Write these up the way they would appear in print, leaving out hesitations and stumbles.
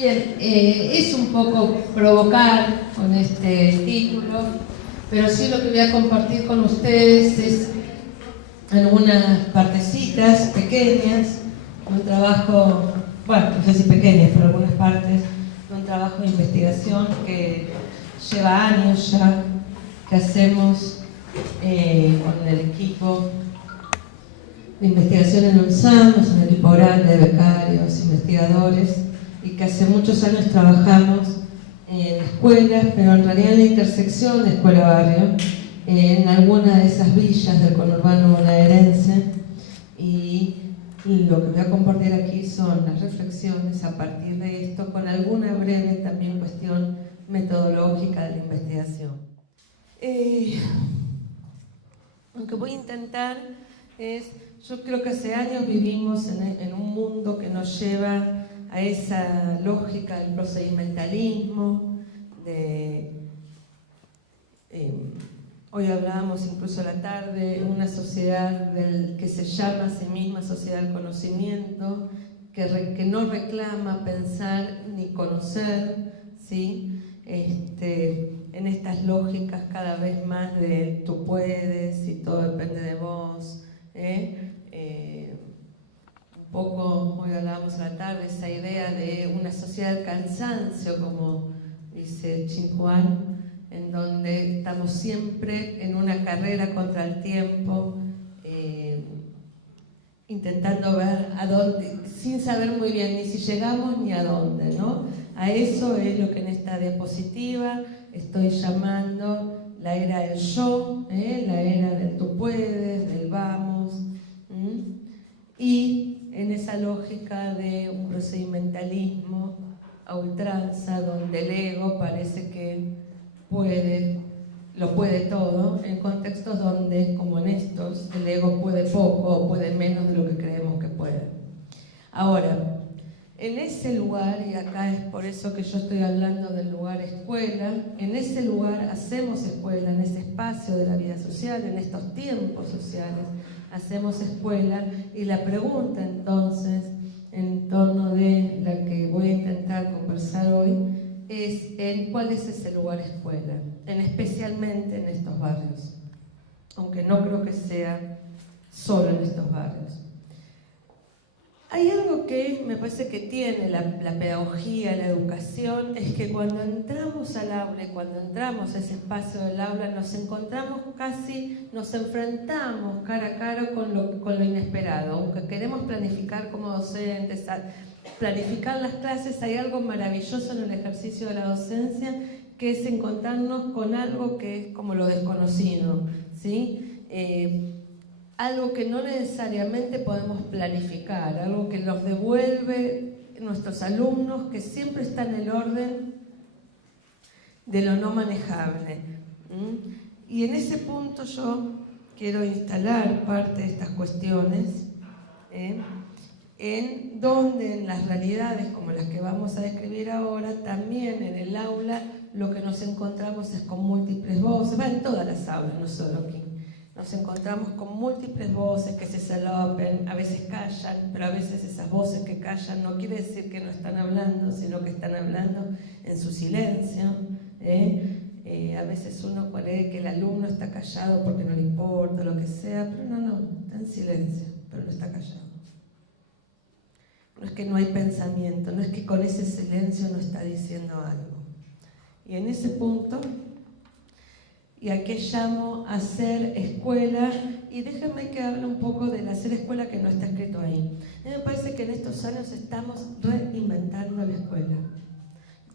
Bien, es un poco provocar con este título, pero sí lo que voy a compartir con ustedes es algunas partecitas pequeñas, un trabajo, bueno, no sé si pequeñas, pero algunas partes de un trabajo de investigación que lleva años ya, que hacemos con el equipo de investigación en UNSAM, es un equipo grande de becarios, investigadores, y que hace muchos años trabajamos en escuelas, pero en realidad en la intersección de escuela-barrio, en alguna de esas villas del conurbano bonaerense, y lo que voy a compartir aquí son las reflexiones a partir de esto, con alguna breve también cuestión metodológica de la investigación. Aunque voy a intentar yo creo que hace años vivimos en un mundo que nos lleva a esa lógica del procedimentalismo, hoy hablábamos incluso a la tarde, una sociedad que se llama a sí misma sociedad del conocimiento, que no reclama pensar ni conocer, ¿sí? En estas lógicas cada vez más de tú puedes y todo depende de vos, un poco, hoy hablábamos a la tarde, esa idea de una sociedad del cansancio, como dice Chin Juan, en donde estamos siempre en una carrera contra el tiempo, intentando ver a dónde, sin saber muy bien ni si llegamos ni a dónde, ¿no? A eso es lo que en esta diapositiva estoy llamando la era del yo, la era del tú puedes, del vamos, y en esa lógica de un procedimentalismo a ultranza, donde el ego parece que lo puede todo, en contextos donde, como en estos, el ego puede poco o puede menos de lo que creemos que puede. Ahora, en ese lugar, y acá es por eso que yo estoy hablando del lugar escuela, en ese lugar hacemos escuela, en ese espacio de la vida social, en estos tiempos sociales, hacemos escuela, y la pregunta entonces, en torno de la que voy a intentar conversar hoy, es en cuál es ese lugar escuela, especialmente en estos barrios, aunque no creo que sea solo en estos barrios. Hay algo que me parece que tiene la pedagogía, la educación, es que cuando entramos al aula y cuando entramos a ese espacio del aula nos enfrentamos cara a cara con lo inesperado. Aunque queremos planificar como docentes, planificar las clases, hay algo maravilloso en el ejercicio de la docencia, que es encontrarnos con algo que es como lo desconocido, ¿sí? Algo que no necesariamente podemos planificar, algo que nos devuelve nuestros alumnos, que siempre está en el orden de lo no manejable. Y en ese punto yo quiero instalar parte de estas cuestiones, en donde en las realidades como las que vamos a describir ahora, también en el aula lo que nos encontramos es con múltiples voces, va en todas las aulas, no solo aquí. Nos encontramos con múltiples voces que se solapan, a veces callan, pero a veces esas voces que callan no quiere decir que no están hablando, sino que están hablando en su silencio. A veces uno cree que el alumno está callado porque no le importa, lo que sea, pero no, está en silencio, pero no está callado. No es que no hay pensamiento, no es que con ese silencio no está diciendo algo. Y en ese punto, y a qué llamo a hacer escuela, y déjenme que hable un poco del hacer escuela que no está escrito ahí. A mí me parece que en estos años estamos reinventando la escuela.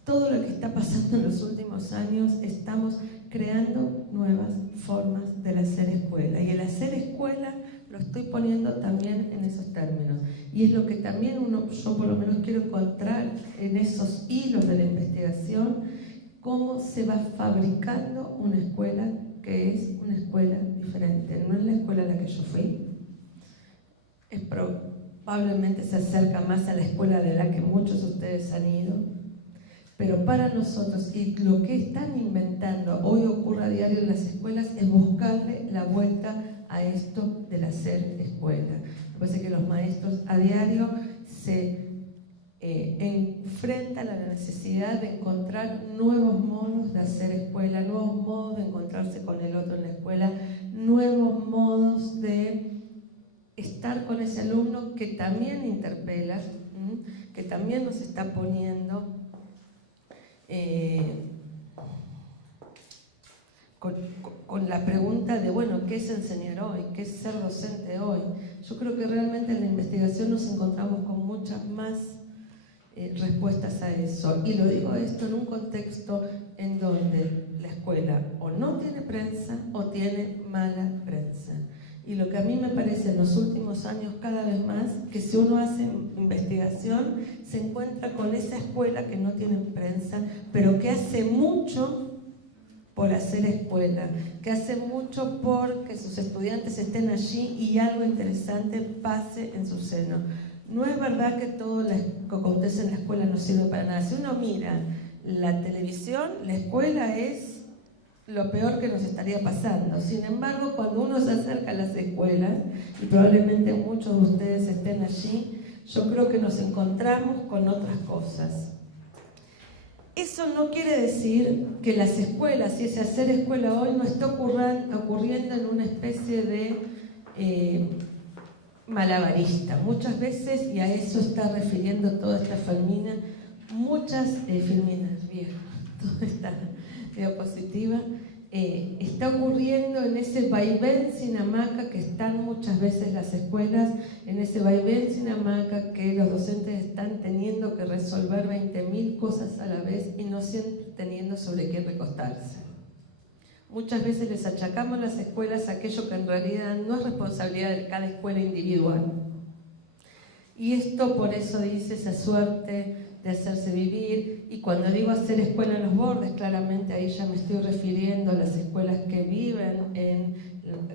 Todo lo que está pasando en los últimos años, estamos creando nuevas formas del hacer escuela. Y el hacer escuela lo estoy poniendo también en esos términos. Y es lo que también yo por lo menos quiero encontrar en esos hilos de la investigación, cómo se va fabricando una escuela que es una escuela diferente. No es la escuela a la que yo fui, probablemente se acerca más a la escuela de la que muchos de ustedes han ido, pero para nosotros, y lo que están inventando hoy ocurre a diario en las escuelas, es buscarle la vuelta a esto del hacer escuela. Me parece que los maestros a diario se enfrentan a la necesidad de encontrar nuevos modos de hacer escuela, nuevos modos de encontrarse con el otro en la escuela, nuevos modos de estar con ese alumno que también interpela, que también nos está poniendo con la pregunta de, bueno, ¿qué es enseñar hoy? ¿Qué es ser docente hoy? Yo creo que realmente en la investigación nos encontramos con muchas más respuestas a eso. Y lo digo esto en un contexto en donde la escuela o no tiene prensa o tiene mala prensa. Y lo que a mí me parece en los últimos años cada vez más, que si uno hace investigación, se encuentra con esa escuela que no tiene prensa, pero que hace mucho por hacer escuela, que hace mucho por que sus estudiantes estén allí y algo interesante pase en su seno. No es verdad que todo lo que acontece en la escuela no sirve para nada. Si uno mira la televisión, la escuela es lo peor que nos estaría pasando. Sin embargo, cuando uno se acerca a las escuelas, y probablemente muchos de ustedes estén allí, yo creo que nos encontramos con otras cosas. Eso no quiere decir que las escuelas y ese hacer escuela hoy no está ocurriendo en una especie de malabarista. Muchas veces, y a eso está refiriendo toda esta Filmina, muchas Filminas viejas, toda esta diapositiva, está ocurriendo en ese vaivén sin hamaca que están muchas veces las escuelas, en ese vaivén sin hamaca que los docentes están teniendo que resolver 20.000 cosas a la vez y no siempre teniendo sobre qué recostarse. Muchas veces les achacamos a las escuelas aquello que en realidad no es responsabilidad de cada escuela individual. Y esto por eso dice esa suerte de hacerse vivir, y cuando digo hacer escuela en los bordes, claramente ahí ya me estoy refiriendo a las escuelas que viven,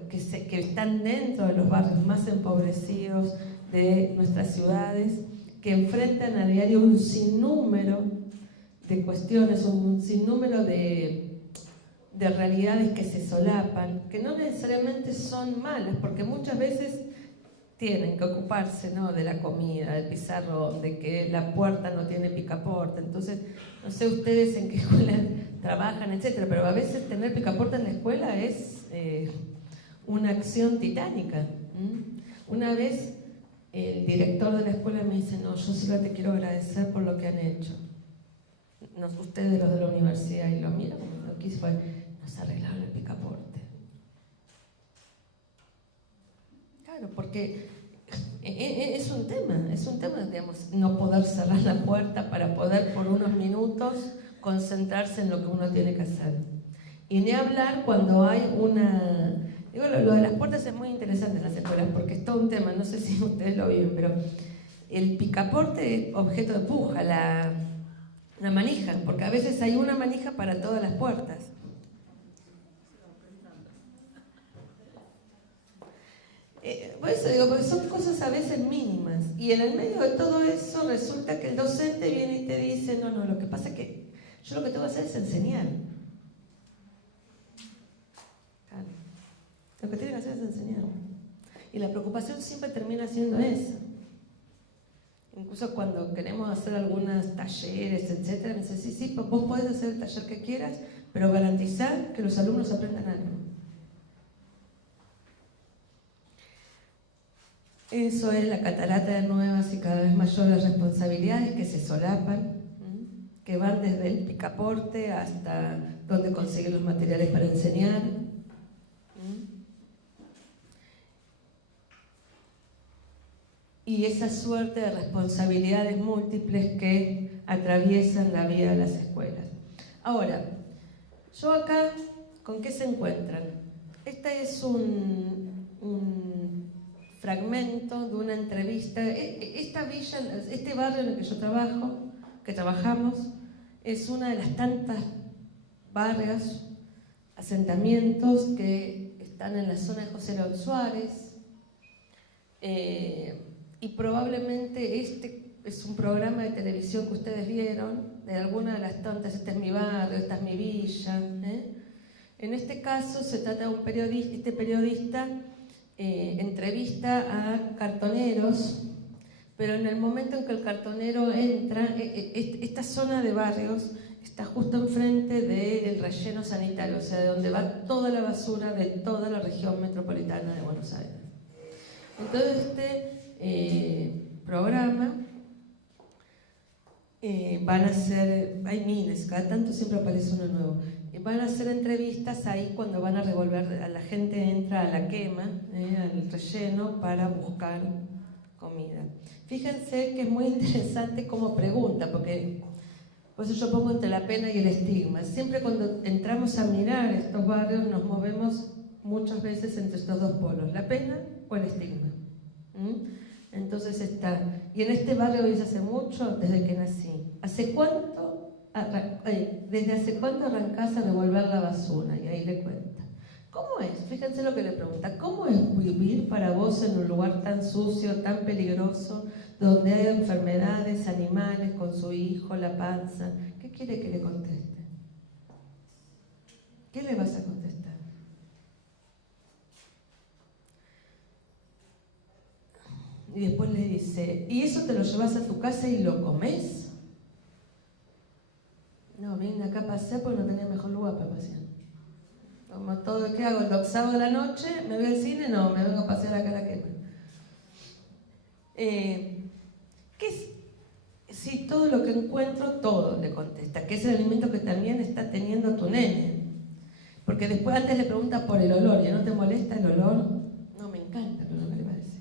que están dentro de los barrios más empobrecidos de nuestras ciudades, que enfrentan a diario un sinnúmero de cuestiones, un sinnúmero de realidades que se solapan, que no necesariamente son malas, porque muchas veces tienen que ocuparse, ¿no?, de la comida, del pizarrón, de que la puerta no tiene picaporte. Entonces, no sé ustedes en qué escuela trabajan, etcétera, pero a veces tener picaporte en la escuela es una acción titánica. Una vez el director de la escuela me dice, no, yo solo te quiero agradecer por lo que han hecho. Ustedes los de la universidad, y lo mío, lo que hice fue, nos arreglaron el picaporte. Claro, porque es un tema, digamos, no poder cerrar la puerta para poder por unos minutos concentrarse en lo que uno tiene que hacer. Y ni hablar cuando hay una... Digo, lo de las puertas es muy interesante en las escuelas, porque es todo un tema, no sé si ustedes lo viven, pero el picaporte es objeto de puja, la manija, porque a veces hay una manija para todas las puertas. Por eso digo, porque son cosas a veces mínimas, y en el medio de todo eso resulta que el docente viene y te dice, no, lo que pasa es que yo lo que tengo que hacer es enseñar. Claro. Lo que tiene que hacer es enseñar. Y la preocupación siempre termina siendo esa. Incluso cuando queremos hacer algunos talleres, etcétera, me dicen, sí, vos podés hacer el taller que quieras, pero garantizar que los alumnos aprendan algo. Eso es la catarata de nuevas y cada vez mayores responsabilidades que se solapan, que van desde el picaporte hasta dónde consiguen los materiales para enseñar. Y esa suerte de responsabilidades múltiples que atraviesan la vida de las escuelas. Ahora, yo acá, ¿con qué se encuentran? Este es un fragmento de una entrevista. Esta villa, este barrio en el que yo trabajamos, es una de las tantas barrios, asentamientos que están en la zona de José León Suárez, y probablemente este es un programa de televisión que ustedes vieron, de alguna de las tantas, este es mi barrio, esta es mi villa. En este caso se trata de un periodista, entrevista a cartoneros, pero en el momento en que el cartonero entra, esta zona de barrios está justo enfrente del relleno sanitario, o sea, de donde va toda la basura de toda la región metropolitana de Buenos Aires. Entonces programa van a ser, hay miles, cada tanto siempre aparece uno nuevo, van a hacer entrevistas ahí cuando van a revolver, a la gente entra a la quema, al relleno para buscar comida. Fíjense que es muy interesante como pregunta, porque por eso yo pongo entre la pena y el estigma. Siempre cuando entramos a mirar estos barrios nos movemos muchas veces entre estos dos polos, la pena o el estigma. Entonces está, y en este barrio dice hace mucho, desde que nací. ¿Desde hace cuánto arrancás a revolver la basura? Y ahí le cuenta. ¿Cómo es? Fíjense lo que le pregunta. ¿Cómo es vivir para vos en un lugar tan sucio, tan peligroso, donde hay enfermedades, animales, con su hijo, la panza? ¿Qué quiere que le conteste? ¿Qué le vas a contestar? Y después le dice, ¿y eso te lo llevas a tu casa y lo comes? No, vine acá a pasear porque no tenía mejor lugar para pasear. Como todo, ¿qué hago? El sábado de la noche, ¿me voy al cine? No, me vengo a pasear acá a la quema. ¿Qué es? Si todo lo que encuentro, todo le contesta, que es el alimento que también está teniendo tu nene. Porque después antes le pregunta por el olor, ¿ya no te molesta el olor? No, me encanta el olor, le va a decir.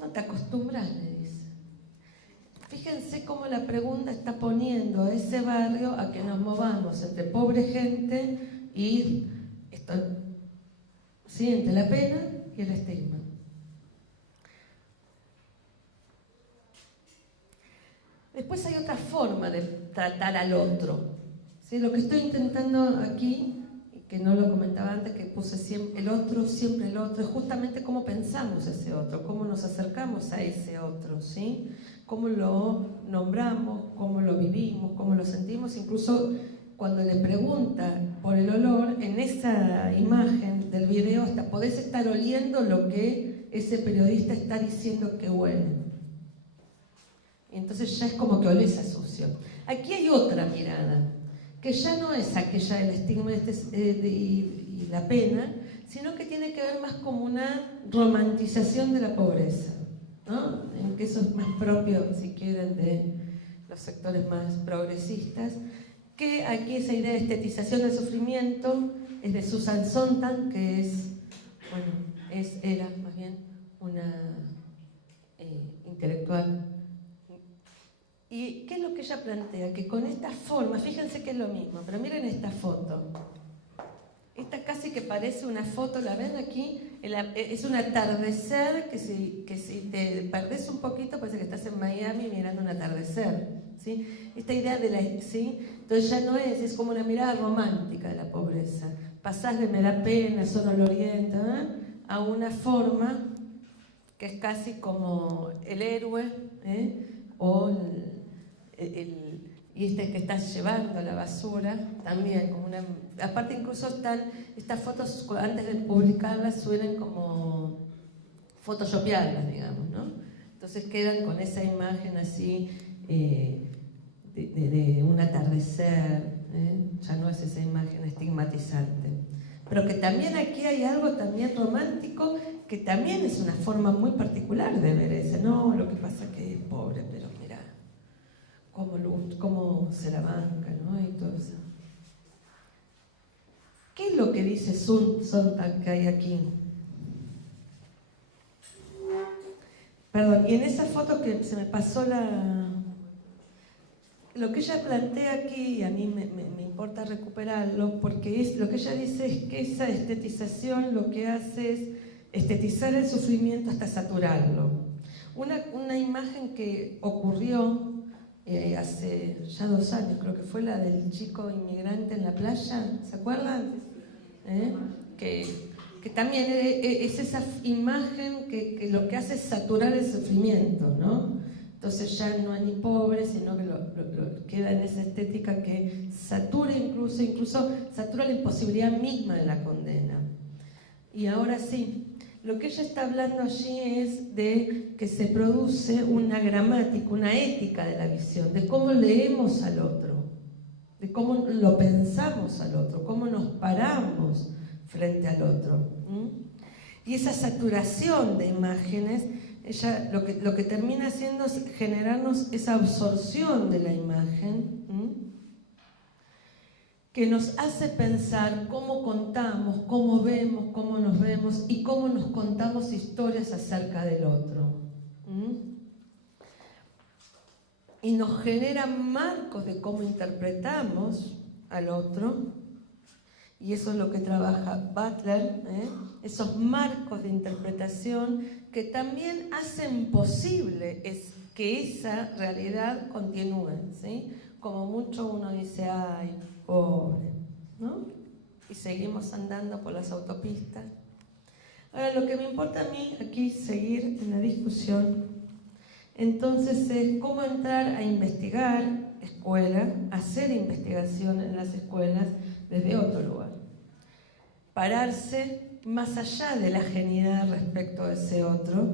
No te acostumbras, le dice. Fíjense cómo la pregunta está poniendo a ese barrio a que nos movamos entre pobre gente y esto, ¿sí? Entre la pena y el estigma. Después hay otra forma de tratar al otro. ¿Sí? Lo que estoy intentando aquí, que no lo comentaba antes, que puse siempre el otro, es justamente cómo pensamos ese otro, cómo nos acercamos a ese otro, ¿sí? Cómo lo nombramos, cómo lo vivimos, cómo lo sentimos. Incluso cuando le pregunta por el olor, en esa imagen del video hasta podés estar oliendo lo que ese periodista está diciendo que huele. Y entonces ya es como que olés a sucio. Aquí hay otra mirada, que ya no es aquella del estigma y la pena, sino que tiene que ver más como una romantización de la pobreza, ¿no? En que eso es más propio, si quieren, de los sectores más progresistas, que aquí esa idea de estetización del sufrimiento es de Susan Sontag, que era más bien una intelectual. ¿Y qué es lo que ella plantea? Que con esta forma, fíjense que es lo mismo, pero miren esta foto. Esta casi que parece una foto, ¿la ven aquí? Es un atardecer que si te perdés un poquito parece que estás en Miami mirando un atardecer, ¿sí? Esta idea ¿sí? Entonces ya no es como una mirada romántica de la pobreza. Pasás de me da pena, solo lo oriento, a una forma que es casi como el héroe, o y que estás llevando la basura también, como una. Aparte, incluso están estas fotos, antes de publicarlas, suelen como photoshopearlas, digamos, ¿no? Entonces quedan con esa imagen así de un atardecer, ya no es esa imagen estigmatizante. Pero que también aquí hay algo también romántico, que también es una forma muy particular de ver ese. No, lo que pasa es que es pobre, pero mira cómo se la banca, ¿no? Y todo eso. ¿Qué es lo que dice Sontag que hay aquí? Perdón, y en esa foto que se me pasó lo que ella plantea aquí, a mí me importa recuperarlo, porque lo que ella dice es que esa estetización lo que hace es estetizar el sufrimiento hasta saturarlo. Una imagen que ocurrió hace ya 2 años, creo que fue la del chico inmigrante en la playa, ¿se acuerdan? Que también es esa imagen que lo que hace es saturar el sufrimiento, ¿no? Entonces ya no hay ni pobre, sino que queda en esa estética que satura incluso satura la imposibilidad misma de la condena. Y ahora sí, lo que ella está hablando allí es de que se produce una gramática, una ética de la visión, de cómo leemos al otro, de cómo lo pensamos al otro, cómo nos paramos frente al otro. Y esa saturación de imágenes, ella lo que termina haciendo es generarnos esa absorción de la imagen, que nos hace pensar cómo contamos, cómo vemos, cómo nos vemos y cómo nos contamos historias acerca del otro. Y nos genera marcos de cómo interpretamos al otro, y eso es lo que trabaja Butler, esos marcos de interpretación que también hacen posible que esa realidad continúe, ¿sí? Como mucho uno dice, ay, pobre, ¿no? Y seguimos andando por las autopistas. Ahora, lo que me importa a mí aquí seguir en la discusión, entonces, es cómo entrar a investigar escuela, hacer investigación en las escuelas desde otro lugar. Pararse más allá de la ajenidad respecto a ese otro.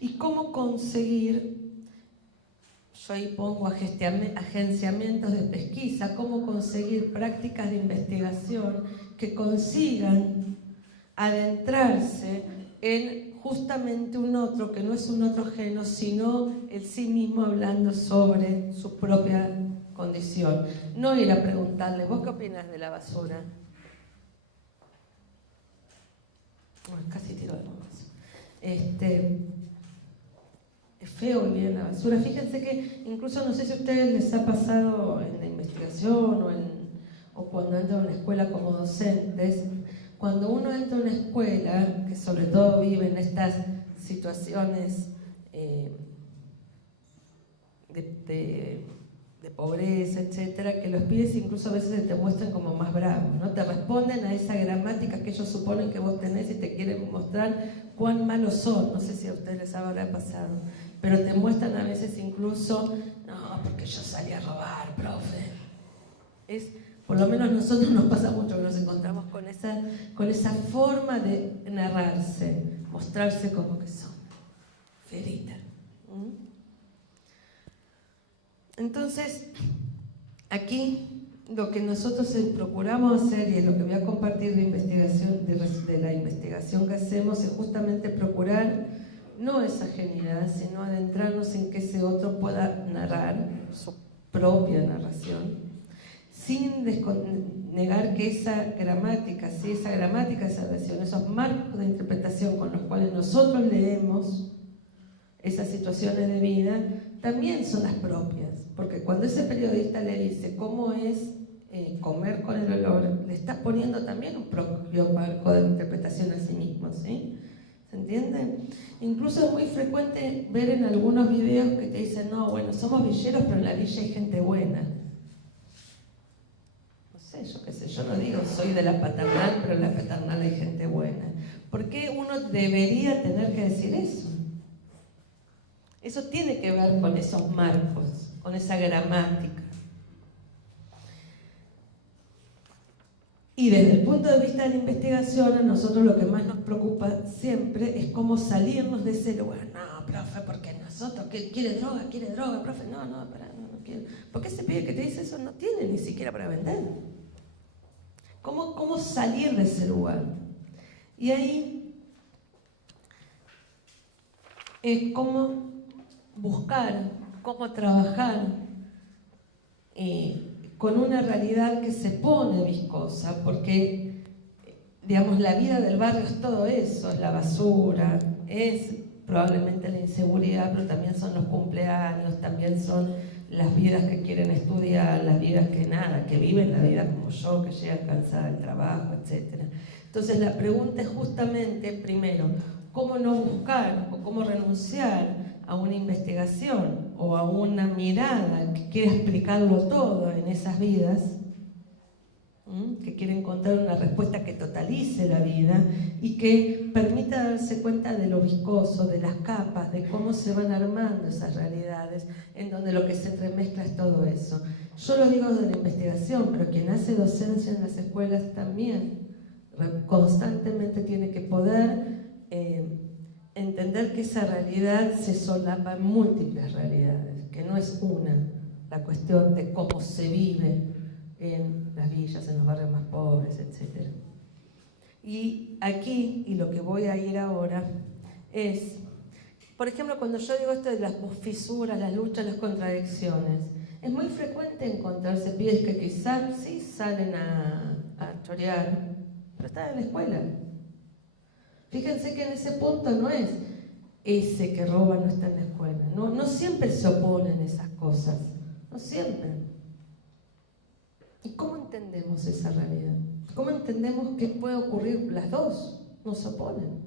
Y cómo conseguir, yo ahí pongo agenciamientos de pesquisa, cómo conseguir prácticas de investigación que consigan adentrarse en justamente un otro que no es un otro ajeno, sino el sí mismo hablando sobre su propia condición. No ir a preguntarle, ¿vos qué opinas de la basura? Bueno, casi tiro de nuevo. Es feo vivir en la basura. Fíjense que incluso no sé si a ustedes les ha pasado en la investigación o cuando entran a una escuela como docentes. Cuando uno entra a una escuela, que sobre todo vive en estas situaciones de pobreza, etcétera, que los pibes incluso a veces te muestran como más bravos, ¿no? Te responden a esa gramática que ellos suponen que vos tenés y te quieren mostrar cuán malos son. No sé si a ustedes les habrá pasado, pero te muestran a veces incluso, no, porque yo salí a robar, profe. Por lo menos a nosotros nos pasa mucho que nos encontramos con esa forma de narrarse, mostrarse como que son. Ferita. Entonces, aquí lo que nosotros procuramos hacer, y es lo que voy a compartir de la investigación que hacemos, es justamente procurar no esa ajenidad, sino adentrarnos en que ese otro pueda narrar su propia narración, sin negar que esa gramática, esa versión, esos marcos de interpretación con los cuales nosotros leemos esas situaciones de vida, también son las propias. Porque cuando ese periodista le dice cómo es comer con el olor, le está poniendo también un propio marco de interpretación a sí mismo, ¿sí? ¿Se entiende? Incluso es muy frecuente ver en algunos videos que te dicen, no, bueno, somos villeros, pero en la villa hay gente buena. Yo qué sé, yo no digo soy de la paternal, pero en la paternal hay gente buena. ¿Por qué uno debería tener que decir eso? Eso tiene que ver con esos marcos, con esa gramática. Y desde el punto de vista de la investigación, a nosotros lo que más nos preocupa siempre es cómo salirnos de ese lugar. No, profe, porque nosotros, ¿quiere droga, profe? No quiero. Porque ese pibe que te dice eso no tiene ni siquiera para vender. ¿Cómo salir de ese lugar? Y ahí es cómo buscar, cómo trabajar con una realidad que se pone viscosa, porque, digamos, la vida del barrio es todo eso, es la basura, es probablemente la inseguridad, pero también son los cumpleaños, también son las vidas que quieren estudiar, las vidas que viven la vida como yo, que llegan cansada del trabajo, etc. Entonces la pregunta es justamente, primero, ¿cómo no buscar o cómo renunciar a una investigación o a una mirada que quiere explicarlo todo en esas vidas, que quiere encontrar una respuesta que totalice la vida y que permita darse cuenta de lo viscoso, de las capas, de cómo se van armando esas realidades, en donde lo que se entremezcla es todo eso? Yo lo digo desde la investigación, pero quien hace docencia en las escuelas también constantemente tiene que poder entender que esa realidad se solapa en múltiples realidades, que no es una, la cuestión de cómo se vive en las villas, en los barrios más pobres, etc. Y aquí, y lo que voy a ir ahora, es, por ejemplo, cuando yo digo esto de las fisuras, las luchas, las contradicciones, es muy frecuente encontrarse pibes que quizás sí salen a chorear, pero están en la escuela. Fíjense que en ese punto no es ese que roba no está en la escuela. No siempre se oponen esas cosas, no siempre. ¿Y cómo entendemos esa realidad? ¿Cómo entendemos que puede ocurrir las dos? No se oponen.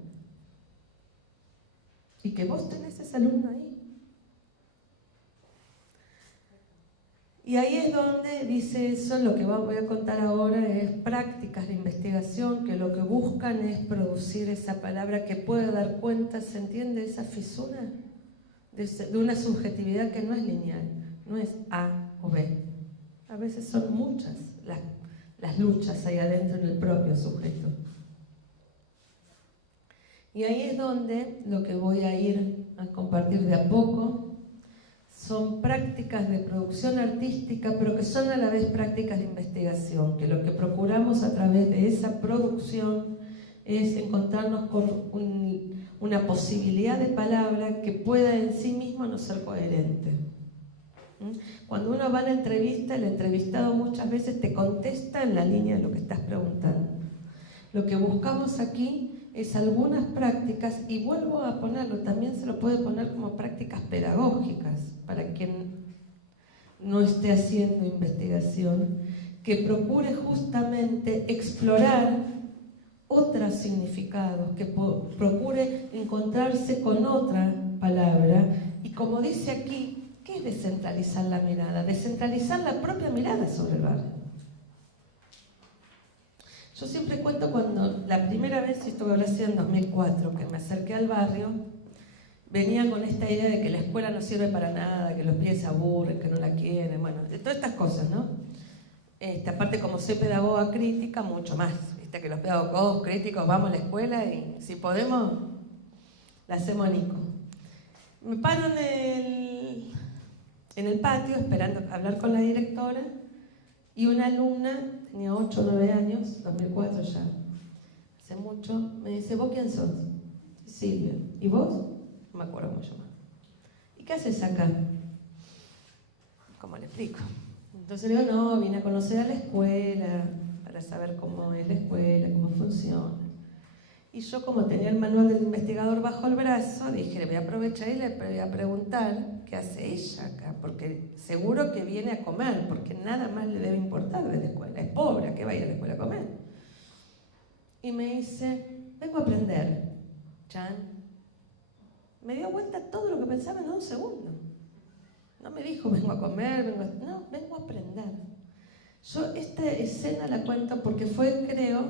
Y que vos tenés ese alumno ahí. Y ahí es donde dice eso, lo que voy a contar ahora es prácticas de investigación que lo que buscan es producir esa palabra que pueda dar cuenta, ¿se entiende? Esa fisura de una subjetividad que no es lineal, no es A o B. A veces son muchas las luchas ahí adentro en el propio sujeto. Y ahí es donde lo que voy a ir a compartir de a poco son prácticas de producción artística, pero que son a la vez prácticas de investigación, que lo que procuramos a través de esa producción es encontrarnos con una posibilidad de palabra que pueda en sí mismo no ser coherente. Cuando uno va a la entrevista, el entrevistado muchas veces te contesta en la línea de lo que estás preguntando. Lo que buscamos aquí es algunas prácticas, y vuelvo a ponerlo, también se lo puede poner como prácticas pedagógicas, para quien no esté haciendo investigación, que procure justamente explorar otros significados, que procure encontrarse con otra palabra, y como dice aquí, ¿qué es descentralizar la mirada? Descentralizar la propia mirada sobre el barrio. Yo siempre cuento cuando la primera vez, esto habrá sido en 2004, que me acerqué al barrio, venía con esta idea de que la escuela no sirve para nada, que los pies se aburren, que no la quieren, bueno, de todas estas cosas, ¿no? Aparte, como soy pedagoga crítica, mucho más, ¿viste? Que los pedagogos críticos vamos a la escuela y si podemos, la hacemos Nico. Me paro en el patio esperando hablar con la directora y una alumna, tenía 8 o 9 años, 2004 ya, hace mucho, me dice, ¿vos quién sos? Silvia. ¿Y vos? No me acuerdo cómo se llama. ¿Y qué haces acá? ¿Cómo le explico? Entonces le digo, no, vine a conocer a la escuela, para saber cómo es la escuela, cómo funciona. Y yo, como tenía el manual del investigador bajo el brazo, dije, le voy a aprovechar y le voy a preguntar qué hace ella acá, porque seguro que viene a comer, porque nada más le debe importar de la escuela. Es pobre, ¿a qué va a ir a la escuela a comer? Y me dice, vengo a aprender. Chan. Me dio vuelta todo lo que pensaba en un segundo. No me dijo, vengo a comer, no, vengo a aprender. Yo esta escena la cuento porque fue, creo,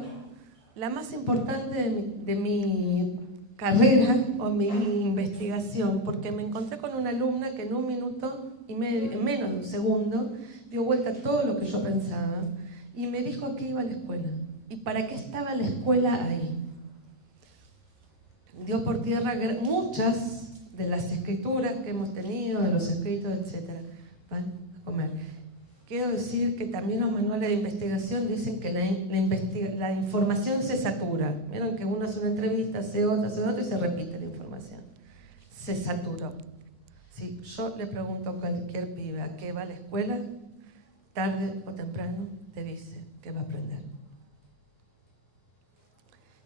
la más importante de mi carrera o mi investigación, porque me encontré con una alumna que en 1 minuto y medio, en menos de un segundo, dio vuelta a todo lo que yo pensaba y me dijo a qué iba a la escuela y para qué estaba la escuela ahí. Dio por tierra muchas de las escrituras que hemos tenido, de los escritos, etc. Van a comer. Quiero decir que también los manuales de investigación dicen que la información se satura. Vieron que uno hace una entrevista, hace otra y se repite la información. Se saturó. Si yo le pregunto a cualquier pibe a qué va a la escuela, tarde o temprano te dice que va a aprender.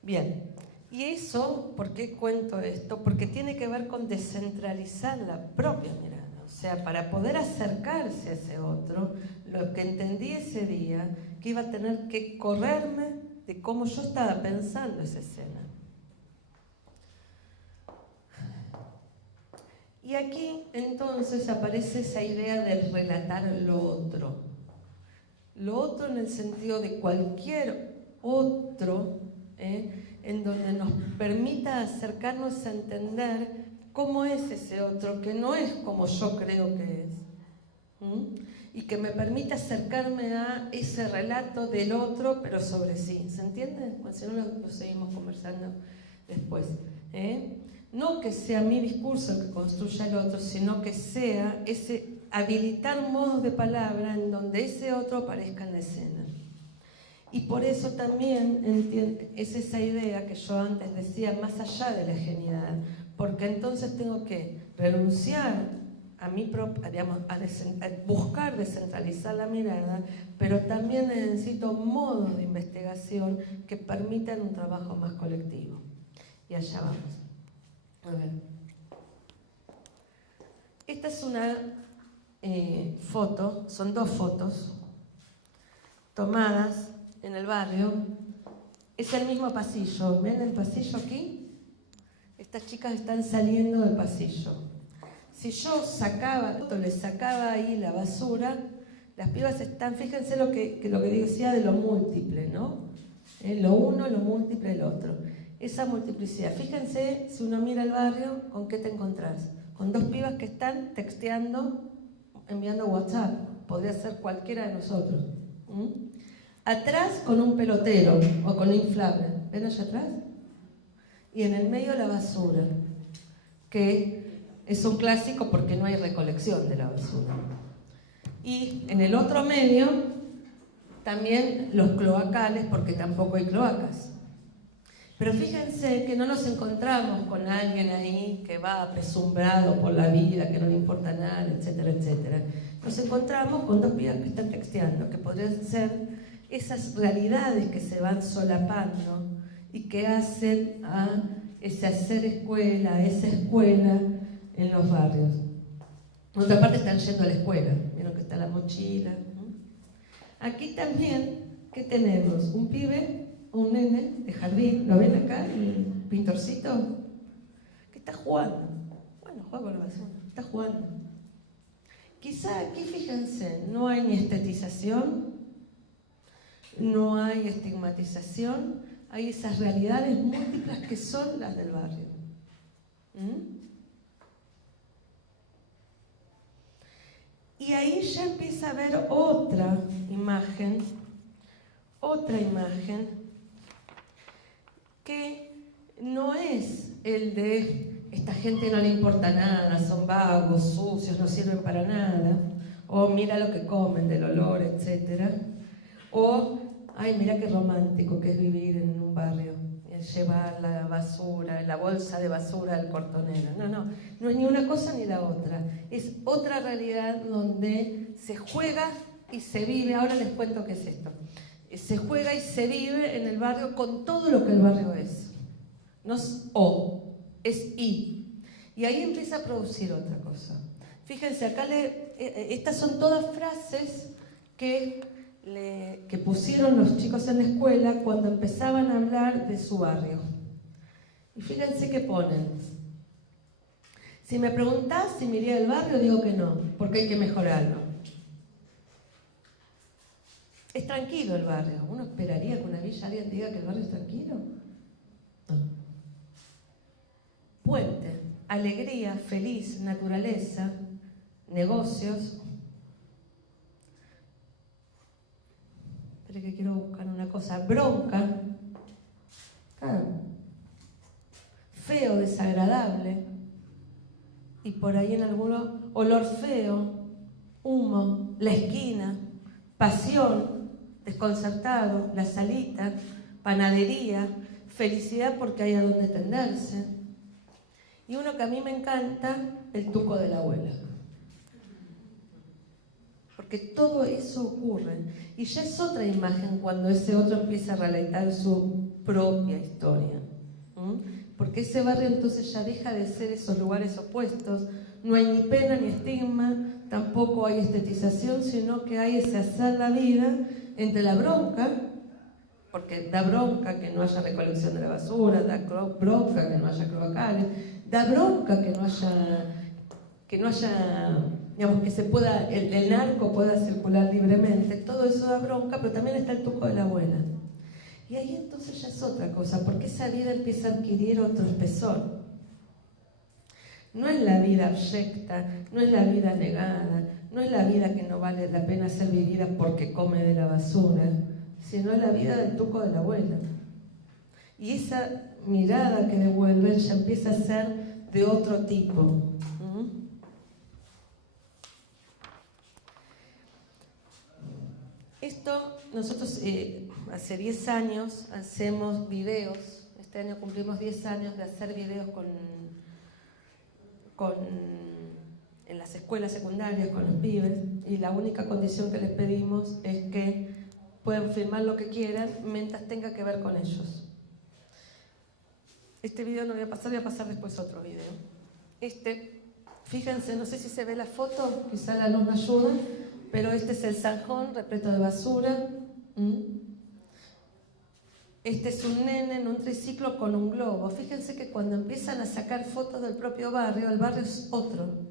Bien. Y eso, ¿por qué cuento esto? Porque tiene que ver con descentralizar la propia mirada. O sea, para poder acercarse a ese otro, lo que entendí ese día, que iba a tener que correrme de cómo yo estaba pensando esa escena. Y aquí, entonces, aparece esa idea de relatar lo otro. Lo otro en el sentido de cualquier otro, en donde nos permita acercarnos a entender cómo es ese otro, que no es como yo creo que es. y que me permita acercarme a ese relato del otro, pero sobre sí. ¿Se entiende? Pues si no lo seguimos conversando después. No que sea mi discurso el que construya el otro, sino que sea ese habilitar modos de palabra en donde ese otro aparezca en la escena. Y por eso también es esa idea que yo antes decía, más allá de la genialidad, porque entonces tengo que renunciar a mi propia, digamos, a buscar descentralizar la mirada, pero también necesito modos de investigación que permitan un trabajo más colectivo. Y allá vamos. A ver. Esta es una foto, son dos fotos tomadas en el barrio. Es el mismo pasillo. ¿Ven el pasillo aquí? Estas chicas están saliendo del pasillo. Si yo les sacaba ahí la basura, las pibas están, fíjense lo que decía de lo múltiple, ¿no? Lo uno, lo múltiple, el otro. Esa multiplicidad. Fíjense, si uno mira el barrio, ¿con qué te encontrás? Con dos pibas que están texteando, enviando WhatsApp. Podría ser cualquiera de nosotros. Atrás con un pelotero o con un inflable. ¿Ven allá atrás? Y en el medio la basura, que es un clásico porque no hay recolección de la basura. Y en el otro medio, también los cloacales, porque tampoco hay cloacas. Pero fíjense que no nos encontramos con alguien ahí que va apesumbrado por la vida, que no le importa nada, etcétera, etcétera. Nos encontramos con dos pibas que están texteando, que podrían ser esas realidades que se van solapando y que hacen a ese hacer escuela, a esa escuela en los barrios. Por otra parte están yendo a la escuela, vieron que está la mochila. Aquí también, ¿qué tenemos? Un pibe, un nene de jardín, ¿lo ven acá? El pintorcito, que está jugando. Bueno, juega con la basura, está jugando. Quizá aquí, fíjense, no hay ni estetización, no hay estigmatización, hay esas realidades múltiples que son las del barrio. Y ahí ya empieza a haber otra imagen que no es el de esta gente no le importa nada, son vagos, sucios, no sirven para nada, o mira lo que comen del olor, etc. O, ay, mira qué romántico que es vivir en un barrio, llevar la basura, la bolsa de basura al cortonero. No es ni una cosa ni la otra. Es otra realidad donde se juega y se vive. Ahora les cuento qué es esto. Se juega y se vive en el barrio con todo lo que el barrio es. No es o, es y. Y ahí empieza a producir otra cosa. Fíjense, acá estas son todas frases que pusieron los chicos en la escuela cuando empezaban a hablar de su barrio. Y fíjense qué ponen. Si me preguntás si me iría del barrio, digo que no, porque hay que mejorarlo. Es tranquilo el barrio. ¿Uno esperaría que una villa alguien diga que el barrio es tranquilo? No. Puente, alegría, feliz, naturaleza, negocios. Espera que quiero buscar una cosa. Bronca. Feo, desagradable. Y por ahí en alguno, olor feo, humo, la esquina, pasión, desconcertado, la salita, panadería, felicidad porque hay a dónde tenderse. Y uno que a mí me encanta, el tuco de la abuela. Porque todo eso ocurre. Y ya es otra imagen cuando ese otro empieza a relatar su propia historia. Porque ese barrio entonces ya deja de ser esos lugares opuestos. No hay ni pena ni estigma, tampoco hay estetización, sino que hay ese hacer la vida entre la bronca, porque da bronca que no haya recolección de la basura, da bronca que no haya cloacales, da bronca que no haya, digamos, que se pueda, el narco pueda circular libremente. Todo eso da bronca, pero también está el tuco de la abuela. Y ahí entonces ya es otra cosa, porque esa vida empieza a adquirir otro espesor. No es la vida abyecta, no es la vida negada, no es la vida que no vale la pena ser vivida porque come de la basura, sino es la vida del tuco de la abuela. Y esa mirada que devuelven ya empieza a ser de otro tipo. Esto, nosotros hace 10 años hacemos videos, este año cumplimos 10 años de hacer videos en las escuelas secundarias con los pibes, y la única condición que les pedimos es que puedan filmar lo que quieran mientras tenga que ver con ellos. Este video no voy a pasar después otro video. Fíjense, no sé si se ve la foto, quizá la luz me ayuda, pero este es el zanjón repleto de basura. Este es un nene en un triciclo con un globo. Fíjense que cuando empiezan a sacar fotos del propio barrio, el barrio es otro.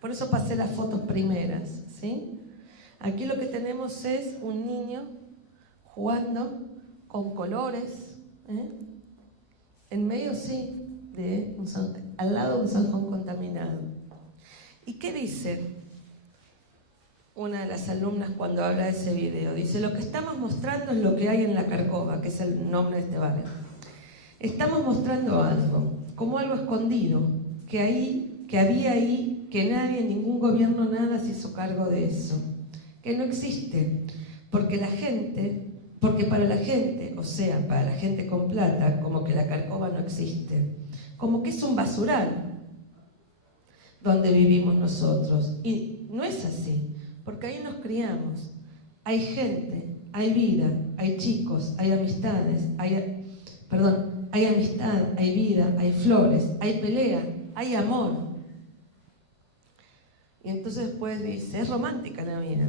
Por eso pasé las fotos primeras, ¿sí? Aquí lo que tenemos es un niño jugando con colores, en medio, sí, al lado de un zanjón contaminado. ¿Y qué dice una de las alumnas cuando habla de ese video? Dice, lo que estamos mostrando es lo que hay en La Carcova, que es el nombre de este barrio. Estamos mostrando algo, como algo escondido, que había ahí, que nadie, ningún gobierno, nada se hizo cargo de eso. Que no existe, porque para la gente, o sea, para la gente con plata, como que La Carcova no existe. Como que es un basural donde vivimos nosotros. Y no es así, porque ahí nos criamos. Hay gente, hay vida, hay chicos, hay amistades, hay amistad, hay vida, hay flores, hay pelea, hay amor. Y entonces después dice, es romántica la vida.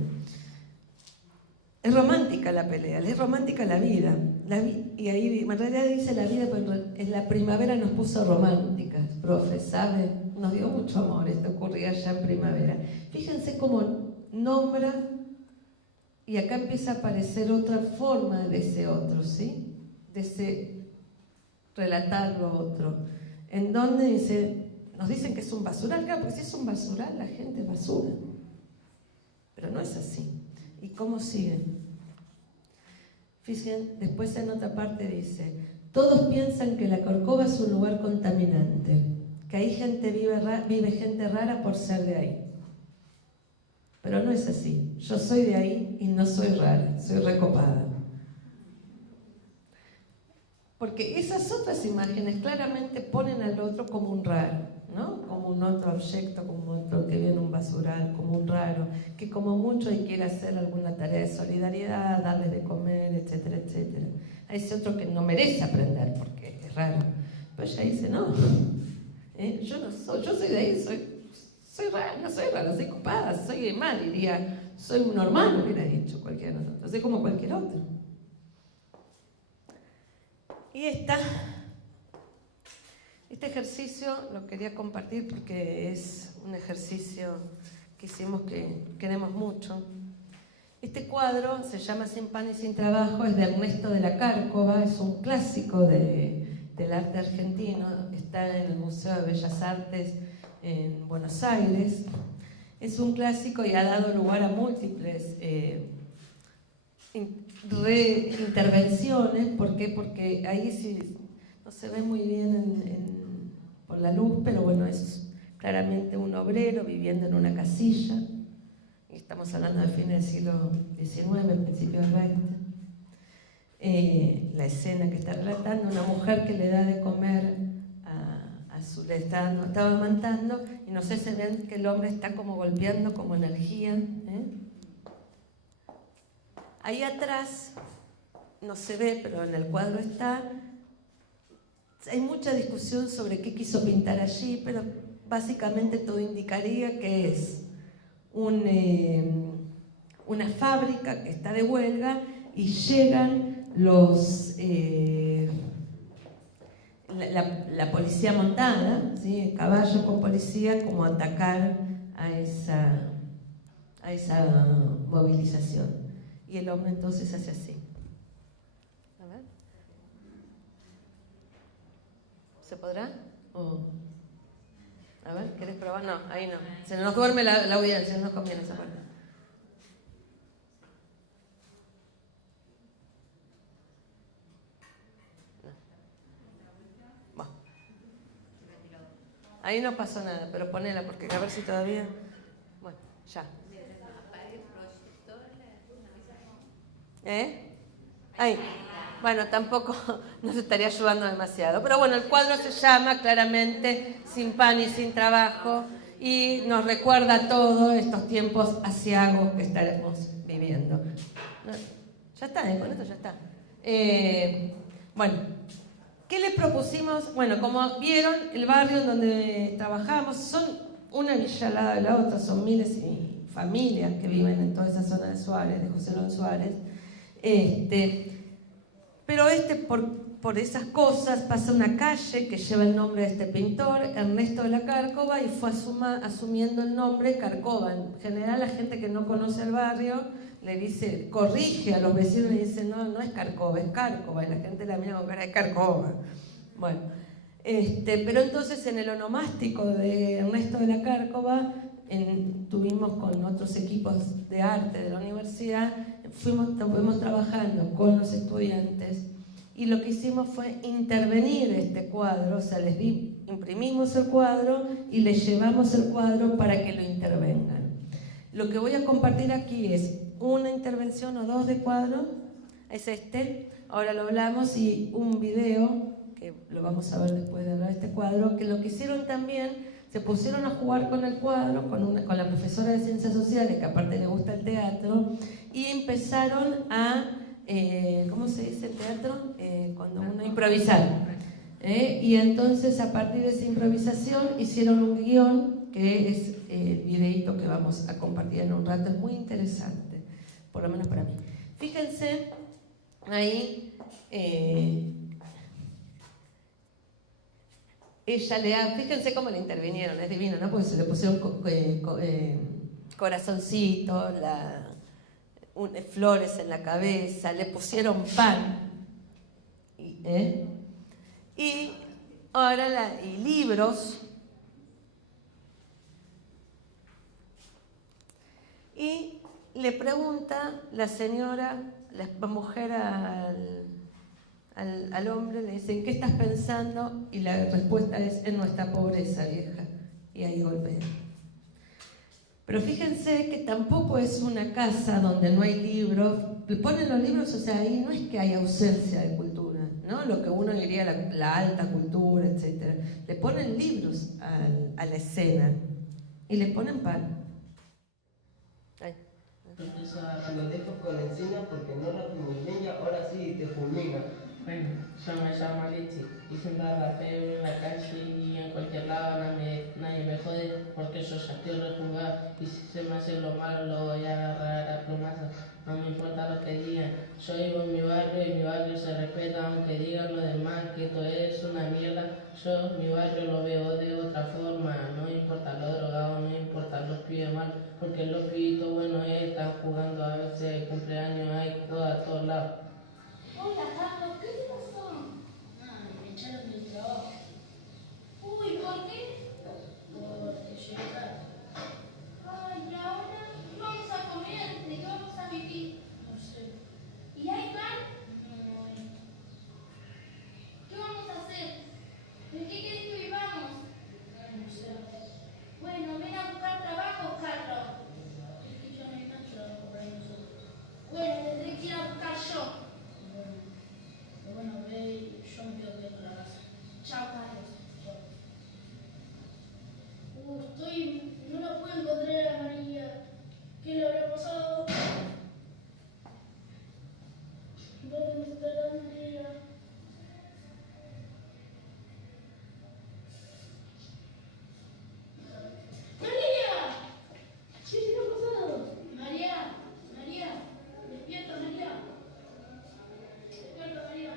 Es romántica la pelea, es romántica la vida. Y ahí en realidad dice la vida, pero en la primavera nos puso románticas, profe, ¿sabe? Nos dio mucho amor, esto ocurría ya en primavera. Fíjense cómo nombra, y acá empieza a aparecer otra forma de ese otro, ¿sí? De ese relatar lo otro. En donde dice, nos dicen que es un basural, claro, porque si es un basural, la gente es basura. Pero no es así. ¿Y cómo siguen? Fíjense, después en otra parte dice, todos piensan que La Carcova es un lugar contaminante, que ahí vive gente rara por ser de ahí. Pero no es así. Yo soy de ahí y no soy rara, soy recopada. Porque esas otras imágenes claramente ponen al otro como un raro, ¿no? Como un otro objeto, como otro que viene un basural, como un raro, que como mucho y quiere hacer alguna tarea de solidaridad, darle de comer, etcétera, etcétera. A ese otro que no merece aprender porque es raro. Pero ella dice, no, yo soy de ahí, soy rara, no soy rara, soy copada, soy mal, diría, soy un normal, hubiera dicho cualquiera de nosotros, soy como cualquier otro. Y este ejercicio lo quería compartir porque es un ejercicio que hicimos que queremos mucho. Este cuadro se llama Sin pan y sin trabajo, es de Ernesto de la Cárcova, es un clásico del arte argentino, está en el Museo de Bellas Artes en Buenos Aires. Es un clásico y ha dado lugar a múltiples reintervenciones. ¿Por qué? Porque ahí sí no se ve muy bien por la luz, pero bueno, es claramente un obrero viviendo en una casilla. Y estamos hablando del fin del siglo XIX, principio del XX. La escena que está relatando, una mujer que le da de comer estaba amamantando, y no sé, se ven que el hombre está como golpeando como energía. Ahí atrás, no se ve, pero en el cuadro está, hay mucha discusión sobre qué quiso pintar allí, pero básicamente todo indicaría que es una fábrica que está de huelga y llegan la policía montada, ¿sí? Caballos con policía, como a atacar a esa movilización. Y el hombre entonces hace así. A ver. ¿Se podrá? A A ver, ¿querés probar? No, ahí no. Se nos duerme la audiencia, no nos conviene esa parte. No. Ahí no pasó nada, pero ponela porque a ver si todavía... Bueno, ya. Ahí. Bueno, tampoco nos estaría ayudando demasiado. Pero bueno, el cuadro se llama claramente Sin pan y sin trabajo y nos recuerda a todos estos tiempos aciagos que estaremos viviendo. Ya está, con esto ya está. Bueno, ¿qué le propusimos? Bueno, como vieron, el barrio en donde trabajamos son una villa al lado de la otra, son miles y familias que viven en toda esa zona de Suárez, de José Lón Suárez. Pero por esas cosas pasa una calle que lleva el nombre de este pintor, Ernesto de la Cárcova, y fue asumiendo el nombre Cárcova. En general la gente que no conoce el barrio le dice, corrige a los vecinos y dice, no es Cárcova, es Cárcova, y la gente la mira con cara de Cárcova. Bueno, pero entonces en el onomástico de Ernesto de la Cárcova tuvimos con otros equipos de arte de la universidad, fuimos trabajando con los estudiantes y lo que hicimos fue intervenir este cuadro, o sea, imprimimos el cuadro y les llevamos el cuadro para que lo intervengan. Lo que voy a compartir aquí es una intervención o dos de cuadro, es ahora lo hablamos, y un video, que lo vamos a ver después de hablar de este cuadro, que lo que hicieron también, se pusieron a jugar con el cuadro, con la profesora de Ciencias Sociales, que aparte le gusta el teatro, y empezaron a, ¿cómo se dice el teatro? Cuando uno improvisar. Y entonces a partir de esa improvisación hicieron un guión, que es el videíto que vamos a compartir en un rato, es muy interesante, por lo menos para mí. Fíjense, ahí... fíjense cómo le intervinieron, es divino, ¿no? Porque se le pusieron corazoncitos, flores en la cabeza, le pusieron pan, y ahora y libros, y le pregunta la señora, la mujer al hombre, le dicen, ¿qué estás pensando? Y la respuesta es, en nuestra pobreza, vieja. Y ahí golpea. Pero fíjense que tampoco es una casa donde no hay libros. Le ponen los libros, o sea, ahí no es que hay ausencia de cultura, ¿no? Lo que uno diría la alta cultura, etc. Le ponen libros a la escena y le ponen pan. Lo dejo con encina porque no la fumiga y ahora sí te fulmina. Bueno, yo me llamo Alicia y siempre rapeo en la calle y en cualquier lado nadie me jode porque yo ya quiero jugar y si se me hace lo malo lo voy a agarrar a plomazo. No me importa lo que digan, yo vivo en mi barrio y mi barrio se respeta aunque digan lo demás que esto es una mierda. Yo mi barrio lo veo de otra forma, no me importa los drogados, no me importa los pibes malos, porque los pibitos buenos están jugando a veces hay cumpleaños, hay cosas a todos lados. Hola, Carlos, ¿qué te pasó? Ay, me echaron del trabajo. Uy, ¿por qué? Porque llegué tarde. Ay, ¿y ahora? ¿Qué vamos a comer? ¿De qué vamos a vivir? No sé. ¿Y hay pan? No hay. ¿Qué vamos a hacer? ¿De qué querés que vivamos? No sé. Bueno, ven a buscar trabajo, Carlos. Es que ya no hay más trabajo para nosotros. Bueno, tendré que ir a buscar yo. Bueno, ve, yo me quedo aquí en la casa. Chao, Carlos. Chao. No la puedo encontrar a María. ¿Qué le habrá pasado? ¿Dónde estará María? ¡María! ¿Qué le ha pasado? María, despierta, María. Despierta, María.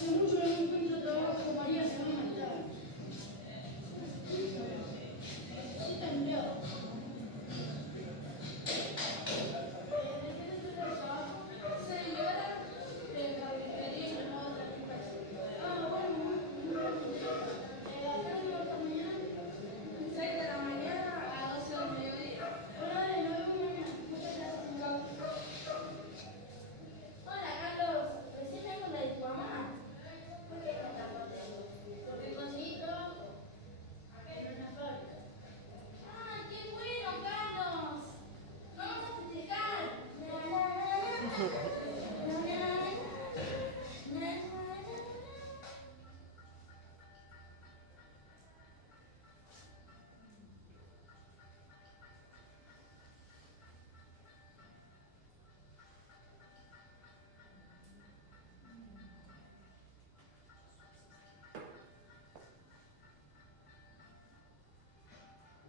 Hace mucho que no encuentro trabajo, María se va a matar. Sí, tembló. Señora, de carpintería y no otra cosa. Ah, bueno. Hacemos esta mañana, 6 de la mañana a 12 del mediodía. Bueno, dale, nos vemos mañana. Muchas gracias. Chao. Hola, Carlos. Recién vengo de tu mamá. ¿Por qué no estás contento? Porque conseguí trabajo. En una fábrica. ¡Ah, qué bueno, Carlos! ¡Vamos a festejar!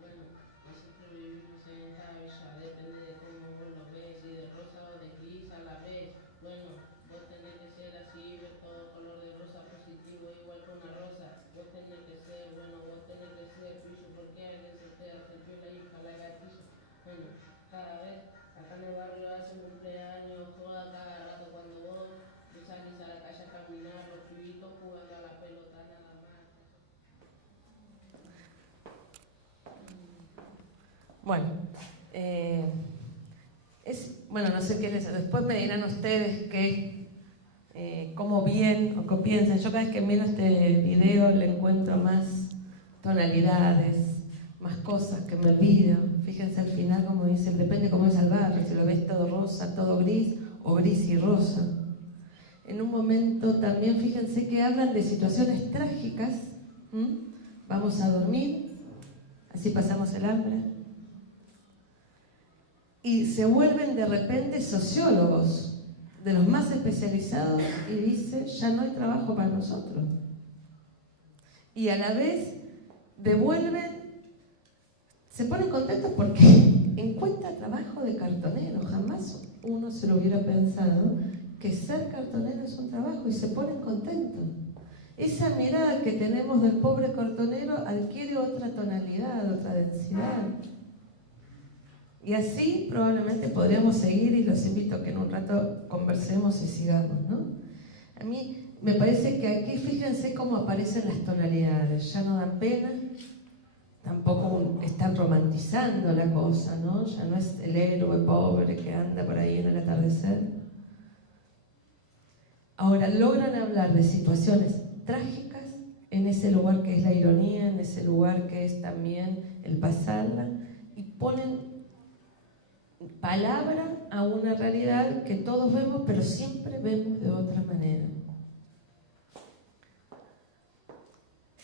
Bueno, nosotros vivimos en esta villa, depende de cómo vos lo ves, si de rosa o de gris a la vez. Bueno, vos tenés que ser así, ver todo color de rosa positivo, igual que una rosa. Vos tenés que ser, bueno, vos tenés que ser pillo, porque a veces te hace piola y la gatilla. Bueno, cada vez, acá en el barrio hacen cumpleaños, joda cada rato cuando vos salís a la calle a caminar, los pibitos jugando a la pelota nada más. Bueno, bueno, no sé qué les... Después me dirán ustedes cómo bien o qué piensan. Yo cada vez que miro este video le encuentro más tonalidades, más cosas que me olvido. Fíjense al final como dice, depende cómo es el barrio, si lo ves todo rosa, todo gris o gris y rosa. En un momento también fíjense que hablan de situaciones trágicas. Vamos a dormir, así pasamos el hambre. Y se vuelven de repente sociólogos, de los más especializados, y dice, ya no hay trabajo para nosotros. Y a la vez devuelven, se ponen contentos porque encuentra trabajo de cartonero. Jamás uno se lo hubiera pensado que ser cartonero es un trabajo, y se ponen contentos. Esa mirada que tenemos del pobre cartonero adquiere otra tonalidad, otra densidad. Y así probablemente podríamos seguir, y los invito a que en un rato conversemos y sigamos, ¿no? A mí me parece que aquí fíjense cómo aparecen las tonalidades, ya no dan pena, tampoco están romantizando la cosa, ¿no? Ya no es el héroe pobre que anda por ahí en el atardecer. Ahora logran hablar de situaciones trágicas en ese lugar que es la ironía, en ese lugar que es también el pasarla, y ponen palabra a una realidad que todos vemos, pero siempre vemos de otra manera.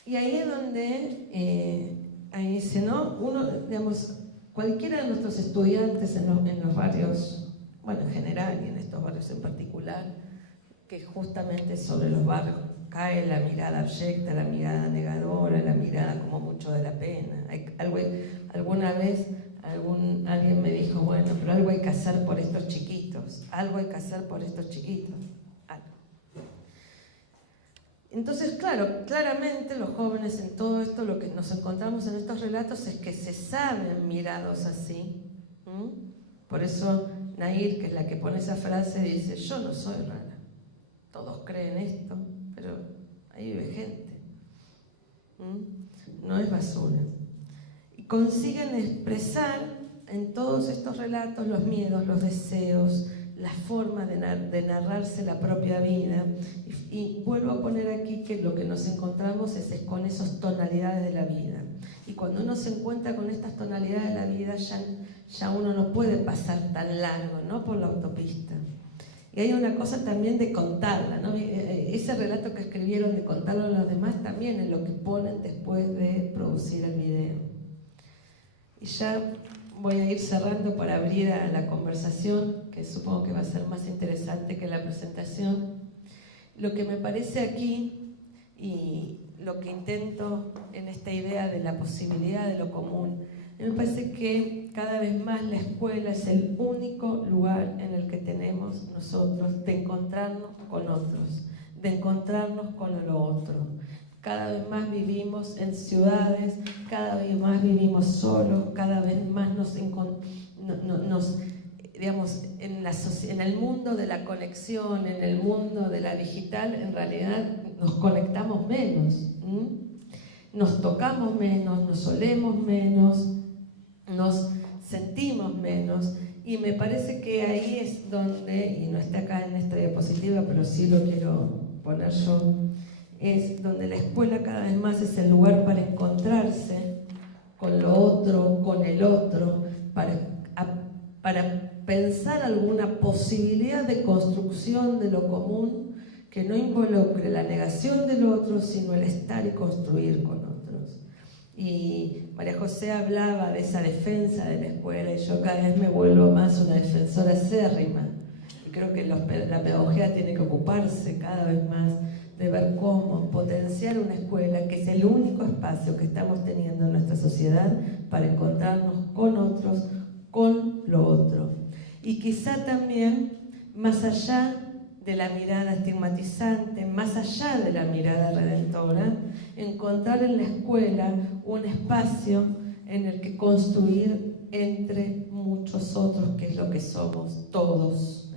Y ahí es donde, ahí dice, ¿no? Uno, digamos, cualquiera de nuestros estudiantes en los barrios, bueno, en general y en estos barrios en particular, que justamente sobre los barrios cae la mirada abyecta, la mirada negadora, la mirada como mucho de la pena. Alguna vez alguien me dijo, bueno, pero algo hay que hacer por estos chiquitos, algo hay que hacer por estos chiquitos. Algo. Entonces, claro, claramente los jóvenes en todo esto, lo que nos encontramos en estos relatos es que se saben mirados así. Por eso Nair, que es la que pone esa frase, dice, yo no soy rara, todos creen esto, pero ahí vive gente. No es basura. Y consiguen expresar en todos estos relatos los miedos, los deseos, la forma de narrarse la propia vida. Y vuelvo a poner aquí que lo que nos encontramos es con esas tonalidades de la vida. Y cuando uno se encuentra con estas tonalidades de la vida, ya uno no puede pasar tan largo, ¿no?, por la autopista. Y hay una cosa también de contarla, ¿no? Ese relato que escribieron de contarlo a los demás también es lo que ponen después de producir el video. Y ya voy a ir cerrando para abrir a la conversación, que supongo que va a ser más interesante que la presentación. Lo que me parece aquí, y lo que intento en esta idea de la posibilidad de lo común, me parece que cada vez más la escuela es el único lugar en el que tenemos nosotros de encontrarnos con otros, de encontrarnos con lo otro. Cada vez más vivimos en ciudades, cada vez más vivimos solos, cada vez más digamos, en el mundo de la conexión, en el mundo de la digital, en realidad nos conectamos menos, nos tocamos menos, nos olemos menos, nos sentimos menos, y me parece que ahí es donde, y no está acá en esta diapositiva, pero sí lo quiero poner yo, es donde la escuela cada vez más es el lugar para encontrarse con lo otro, con el otro, para pensar alguna posibilidad de construcción de lo común que no involucre la negación del otro, sino el estar y construir con otros. Y María José hablaba de esa defensa de la escuela, y yo cada vez me vuelvo más una defensora acérrima. Y creo que la pedagogía tiene que ocuparse cada vez más de ver cómo potenciar una escuela, que es el único espacio que estamos teniendo en nuestra sociedad para encontrarnos con otros, con lo otro. Y quizá también, más allá de la mirada estigmatizante, más allá de la mirada redentora, encontrar en la escuela un espacio en el que construir entre muchos otros, que es lo que somos todos,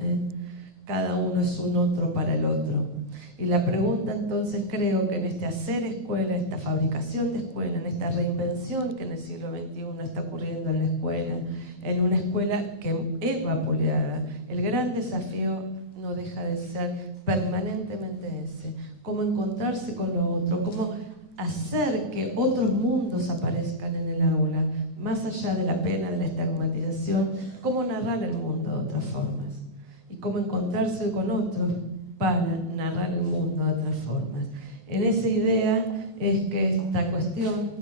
Cada uno es un otro para el otro. Y la pregunta entonces, creo que en este hacer escuela, en esta fabricación de escuela, en esta reinvención que en el siglo XXI está ocurriendo en la escuela, en una escuela que es vapuleada, el gran desafío no deja de ser permanentemente ese: cómo encontrarse con lo otro, cómo hacer que otros mundos aparezcan en el aula, más allá de la pena, de la estigmatización, cómo narrar el mundo de otras formas y cómo encontrarse con otros para narrar el mundo de otras formas. En esa idea es que esta cuestión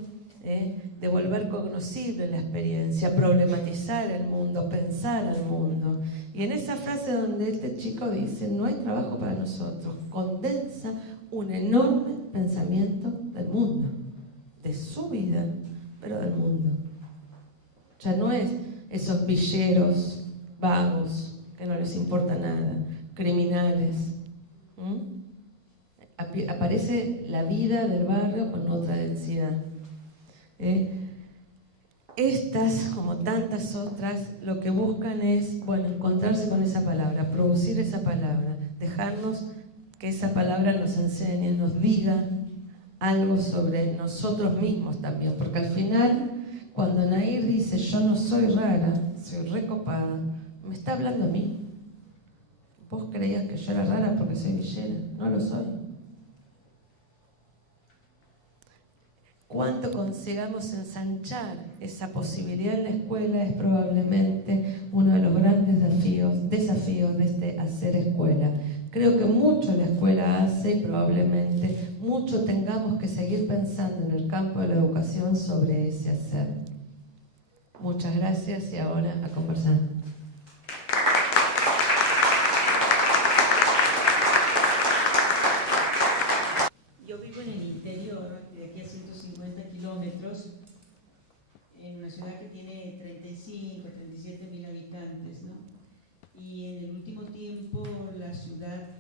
de volver cognoscible la experiencia, problematizar el mundo, pensar al mundo. Y en esa frase donde este chico dice: no hay trabajo para nosotros, condensa un enorme pensamiento del mundo, de su vida, pero del mundo. Ya no es esos villeros vagos que no les importa nada, criminales. Aparece la vida del barrio con otra densidad. Estas, como tantas otras, lo que buscan es, encontrarse con esa palabra, producir esa palabra, dejarnos que esa palabra nos enseñe, nos diga algo sobre nosotros mismos también, porque al final, cuando Nair dice: yo no soy rara, soy recopada, me está hablando a mí. Vos creías que yo era rara porque soy villera, no lo soy. Cuánto consigamos ensanchar esa posibilidad en la escuela es probablemente uno de los grandes desafíos de este hacer escuela. Creo que mucho la escuela hace, y probablemente mucho tengamos que seguir pensando en el campo de la educación sobre ese hacer. Muchas gracias, y ahora a conversar. En una ciudad que tiene 35, 37 mil habitantes, ¿no? Y en el último tiempo la ciudad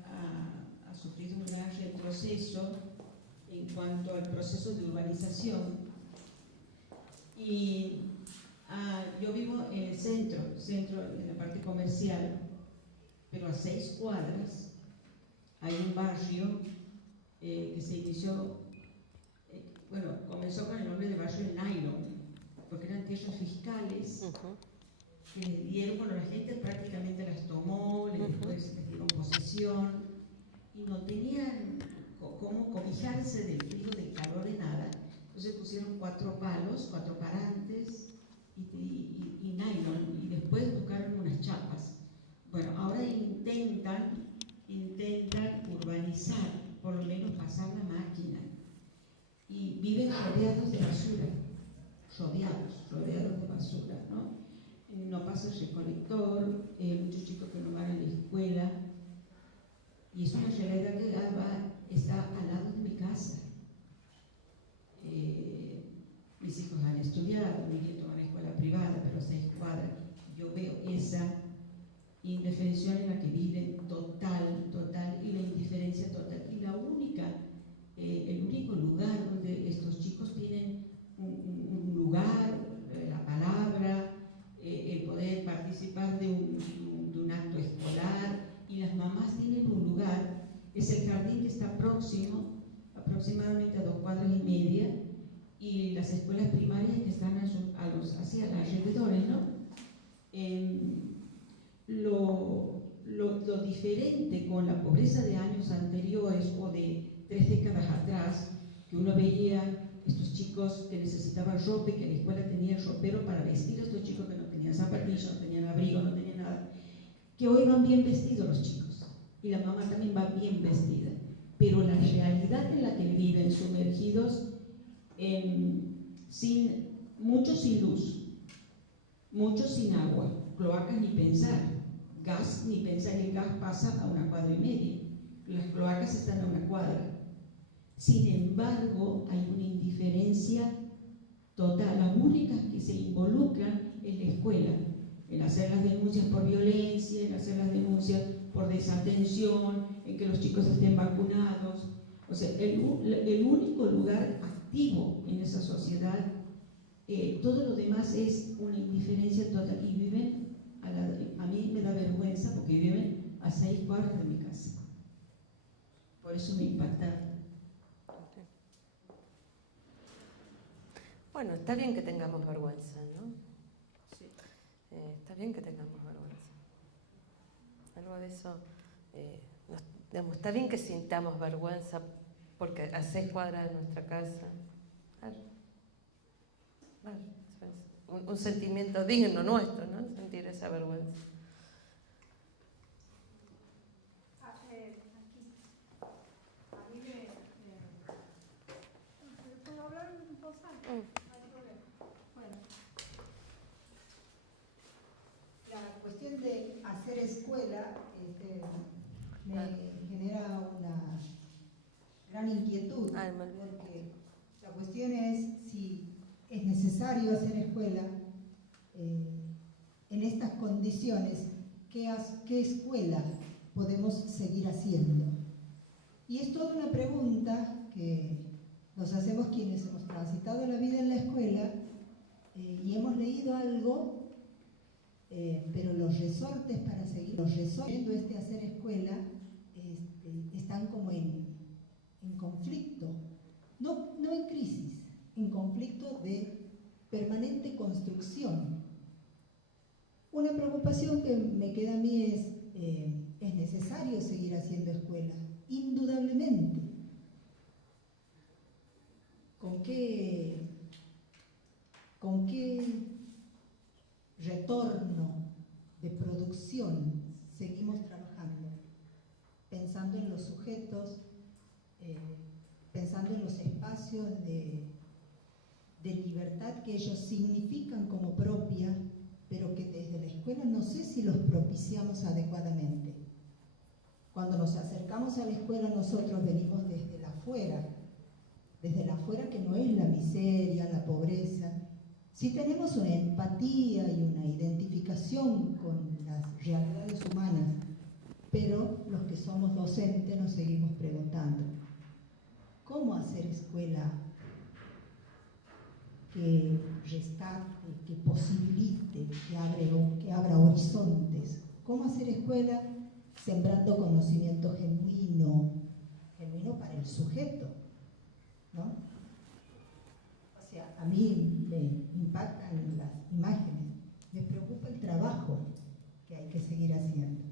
ha sufrido un gran retroceso en cuanto al proceso de urbanización. Y yo vivo en el centro, en la parte comercial, pero a 6 cuadras hay un barrio que se inició, comenzó con el nombre de barrio de Nylon, porque eran tierras fiscales que les dieron, la gente prácticamente las tomó, después les dieron posesión, y no tenían cómo cobijarse del frío, del calor, de nada. Entonces pusieron 4 palos, 4 parantes y nylon, y después buscaron unas chapas. Bueno, ahora intentan urbanizar, por lo menos pasar la máquina, y viven rodeados de basura. Rodeados de basura, ¿no? No pasa el recolector, muchos chicos que no van a la escuela, y es una realidad que está al lado de mi casa. Mis hijos han estudiado, mi nieto va a una escuela privada, pero a 6 cuadras. Yo veo esa indefensión en la que viven total, y la indiferencia total. está próximo, aproximadamente a 2 cuadras y media, y las escuelas primarias que están hacia los alrededores, ¿no? Lo diferente con la pobreza de años anteriores o de 3 décadas atrás, que uno veía estos chicos que necesitaban ropa y que la escuela tenía el ropero para vestir a estos chicos que no tenían zapatillas, no tenían abrigo, no tenían nada, que hoy van bien vestidos los chicos y la mamá también va bien vestida, pero la realidad en la que viven sumergidos, muchos sin luz, muchos sin agua, cloacas ni pensar, gas ni pensar, y el gas pasa a 1 cuadra y media, las cloacas están a 1 cuadra. Sin embargo, hay una indiferencia total. Las únicas que se involucran en la escuela, en hacer las denuncias por violencia, en hacer las denuncias por desatención, en que los chicos estén vacunados. O sea, el único lugar activo en esa sociedad, todo lo demás es una indiferencia total. Y viven, a mí me da vergüenza porque viven a 6 cuadras de mi casa. Por eso me impacta. Bueno, está bien que tengamos vergüenza, ¿no? Sí. Está bien que tengamos vergüenza. Algo de eso, digamos, está bien que sintamos vergüenza porque a 6 cuadras de nuestra casa. Un sentimiento digno nuestro, ¿no? Sentir esa vergüenza. ¿Puedo hablar en voz alta? No hay problema. Bueno. La cuestión de hacer escuela me genera una gran inquietud, porque la cuestión es si es necesario hacer escuela en estas condiciones, ¿qué escuela podemos seguir haciendo? Y es toda una pregunta que nos hacemos quienes hemos transitado la vida en la escuela y hemos leído algo, pero los resortes para seguir, los resortes de hacer escuela están como en conflicto, no en crisis, en conflicto de permanente construcción. Una preocupación que me queda a mí es necesario seguir haciendo escuela, indudablemente. ¿Con qué retorno de producción seguimos trabajando? Pensando en los sujetos, pensando en los espacios de libertad que ellos significan como propia, pero que desde la escuela no sé si los propiciamos adecuadamente. Cuando nos acercamos a la escuela nosotros venimos desde la afuera que no es la miseria, la pobreza. Sí tenemos una empatía y una identificación con las realidades humanas, pero los que somos docentes nos seguimos preguntando, ¿cómo hacer escuela que rescate, que posibilite, que abra horizontes? ¿Cómo hacer escuela sembrando conocimiento genuino para el sujeto, ¿no? O sea, a mí me impactan las imágenes, me preocupa el trabajo que hay que seguir haciendo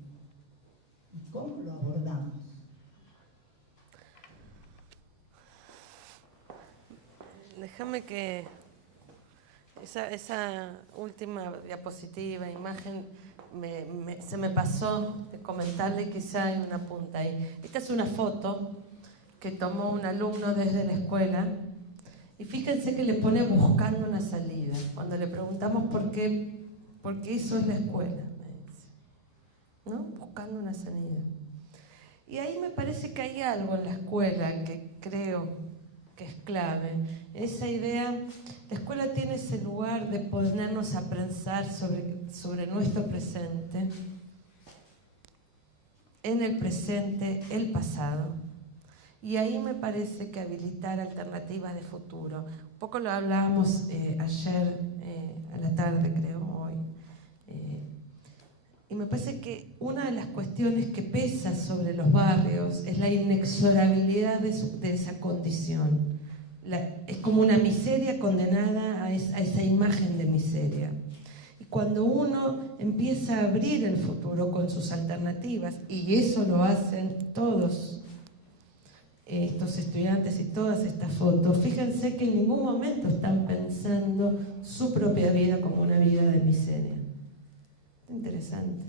y cómo lo abordamos. Déjame que esa última diapositiva, imagen, se me pasó de comentarle, quizá hay una punta ahí. Esta es una foto que tomó un alumno desde la escuela y fíjense que le pone buscando una salida. Cuando le preguntamos por qué eso es la escuela, me dice, ¿no? Buscando una salida. Y ahí me parece que hay algo en la escuela que creo que es clave. Esa idea, la escuela tiene ese lugar de ponernos a pensar sobre nuestro presente, en el presente, el pasado. Y ahí me parece que habilitar alternativas de futuro. Un poco lo hablábamos ayer, a la tarde creo, hoy. Y me parece que una de las cuestiones que pesa sobre los barrios es la inexorabilidad de esa condición. Es como una miseria condenada a esa imagen de miseria. Y cuando uno empieza a abrir el futuro con sus alternativas, y eso lo hacen todos estos estudiantes y todas estas fotos, fíjense que en ningún momento están pensando su propia vida como una vida de miseria. Interesante.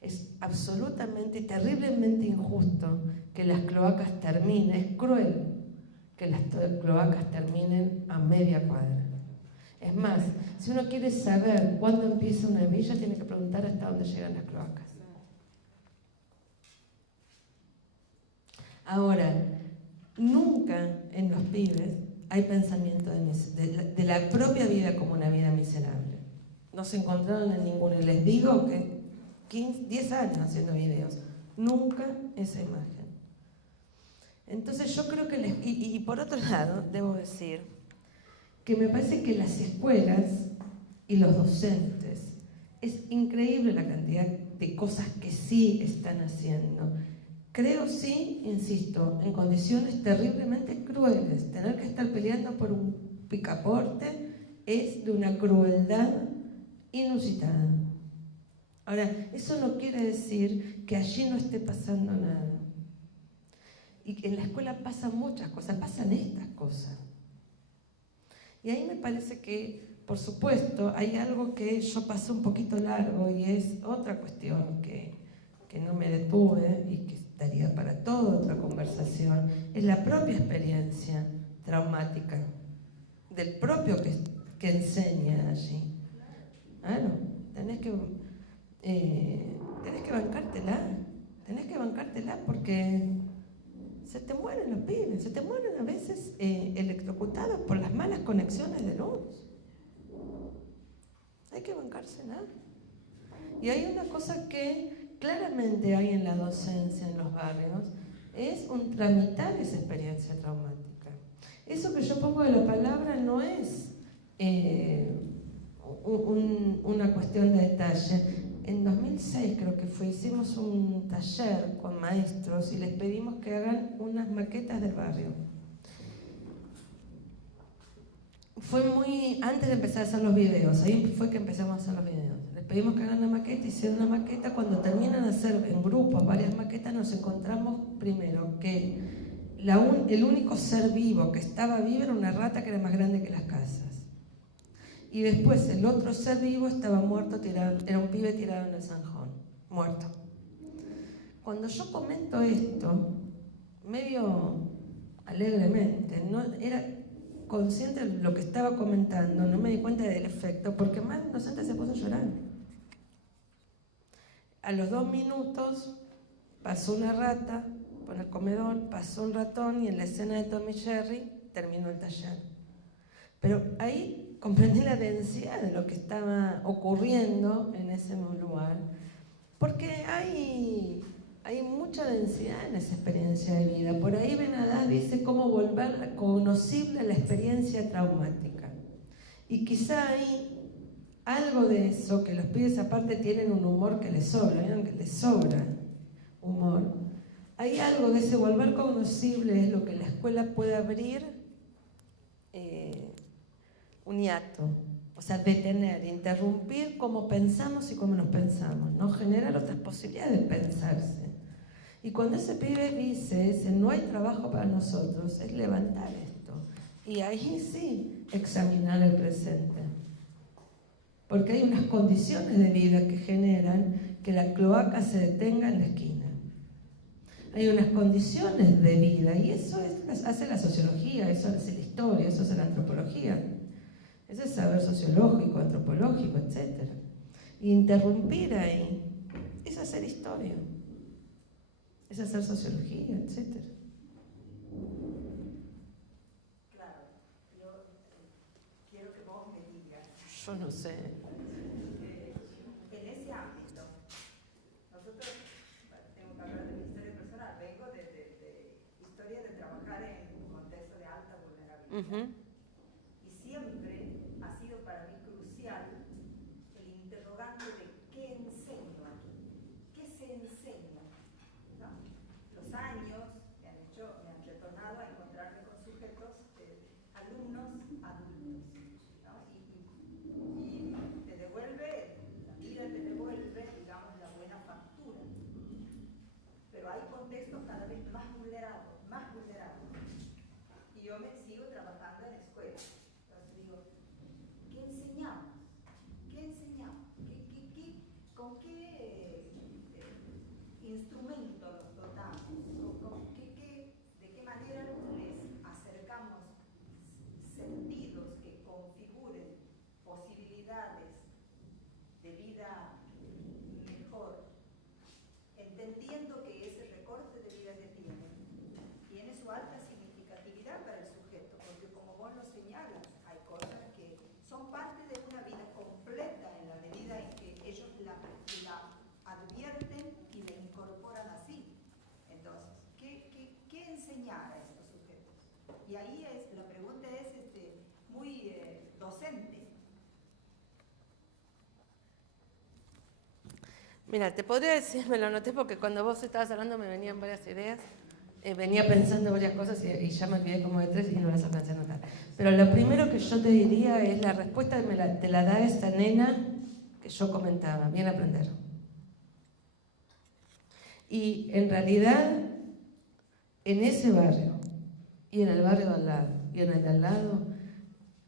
Es absolutamente y terriblemente injusto que las cloacas terminen, es cruel que las cloacas terminen a media cuadra. Es más, si uno quiere saber cuándo empieza una villa, tiene que preguntar hasta dónde llegan las cloacas. Ahora, nunca en los pibes hay pensamiento de la propia vida como una vida miserable. No se encontraron en ninguno. Y les digo que 10 años haciendo videos, nunca esa imagen. Entonces yo creo que, y por otro lado, debo decir que me parece que las escuelas y los docentes, es increíble la cantidad de cosas que sí están haciendo. Creo sí, insisto, en condiciones terriblemente crueles. Tener que estar peleando por un picaporte es de una crueldad inusitada. Ahora, eso no quiere decir que allí no esté pasando nada. Y en la escuela pasan muchas cosas, pasan estas cosas. Y ahí me parece que, por supuesto, hay algo que yo pasé un poquito largo y es otra cuestión que no me detuve y que daría para toda otra conversación, es la propia experiencia traumática del propio que enseña allí. Claro, tenés que bancártela porque se te mueren los pibes, se te mueren a veces electrocutados por las malas conexiones de luz. Hay que bancársela. Y hay una cosa que claramente hay en la docencia en los barrios, es un tramitar esa experiencia traumática. Eso que yo pongo de la palabra no es una cuestión de detalle. En 2006 creo que hicimos un taller con maestros y les pedimos que hagan unas maquetas del barrio. Fue muy antes de empezar a hacer los videos, ahí fue que empezamos a hacer los videos. Les pedimos que hagan una maqueta, hicieron una maqueta. Cuando terminan de hacer en grupos varias maquetas, nos encontramos primero que el único ser vivo que estaba vivo era una rata que era más grande que las casas. Y después el otro ser vivo estaba muerto, tirado, era un pibe tirado en el zanjón, muerto. Cuando yo comento esto, medio alegremente, no era consciente de lo que estaba comentando, no me di cuenta del efecto, porque más de un docente se puso a llorar. A los 2 minutos pasó una rata por el comedor, pasó un ratón y en la escena de Tom y Jerry terminó el taller. Pero ahí comprendí la densidad de lo que estaba ocurriendo en ese lugar, porque hay mucha densidad en esa experiencia de vida. Por ahí Benadás dice cómo volver conocible la experiencia traumática. Y quizá hay algo de eso, que los pibes aparte tienen un humor que les sobra, ¿vieron? Que les sobra humor. Hay algo de ese volver cognoscible, es lo que la escuela puede abrir un hiato. O sea, detener, interrumpir cómo pensamos y cómo nos pensamos, ¿no? Generar otras posibilidades de pensarse. Y cuando ese pibe dice, no hay trabajo para nosotros, es levantar esto. Y ahí sí, examinar el presente. Porque hay unas condiciones de vida que generan que la cloaca se detenga en la esquina. Hay unas condiciones de vida, y eso hace la sociología, eso hace la historia, eso hace la antropología. Eso es saber sociológico, antropológico, etc. Y interrumpir ahí es hacer historia, es hacer sociología, etc. Claro, yo quiero que vos me digas. Yo no sé. En ese ámbito, nosotros, tengo que hablar de mi historia personal, vengo de historia de trabajar en un contexto de alta vulnerabilidad. Y siempre ha sido para mí crucial el Y ahí la pregunta es muy docente. Mira, te podría decir, me lo anoté porque cuando vos estabas hablando me venían varias ideas, venía pensando varias cosas y ya me olvidé como de 3 y no las alcancé a anotar. Pero lo primero que yo te diría es la respuesta te la da esta nena que yo comentaba, bien aprender. Y en realidad, en ese barrio, y en el barrio de al lado, y en el de al lado,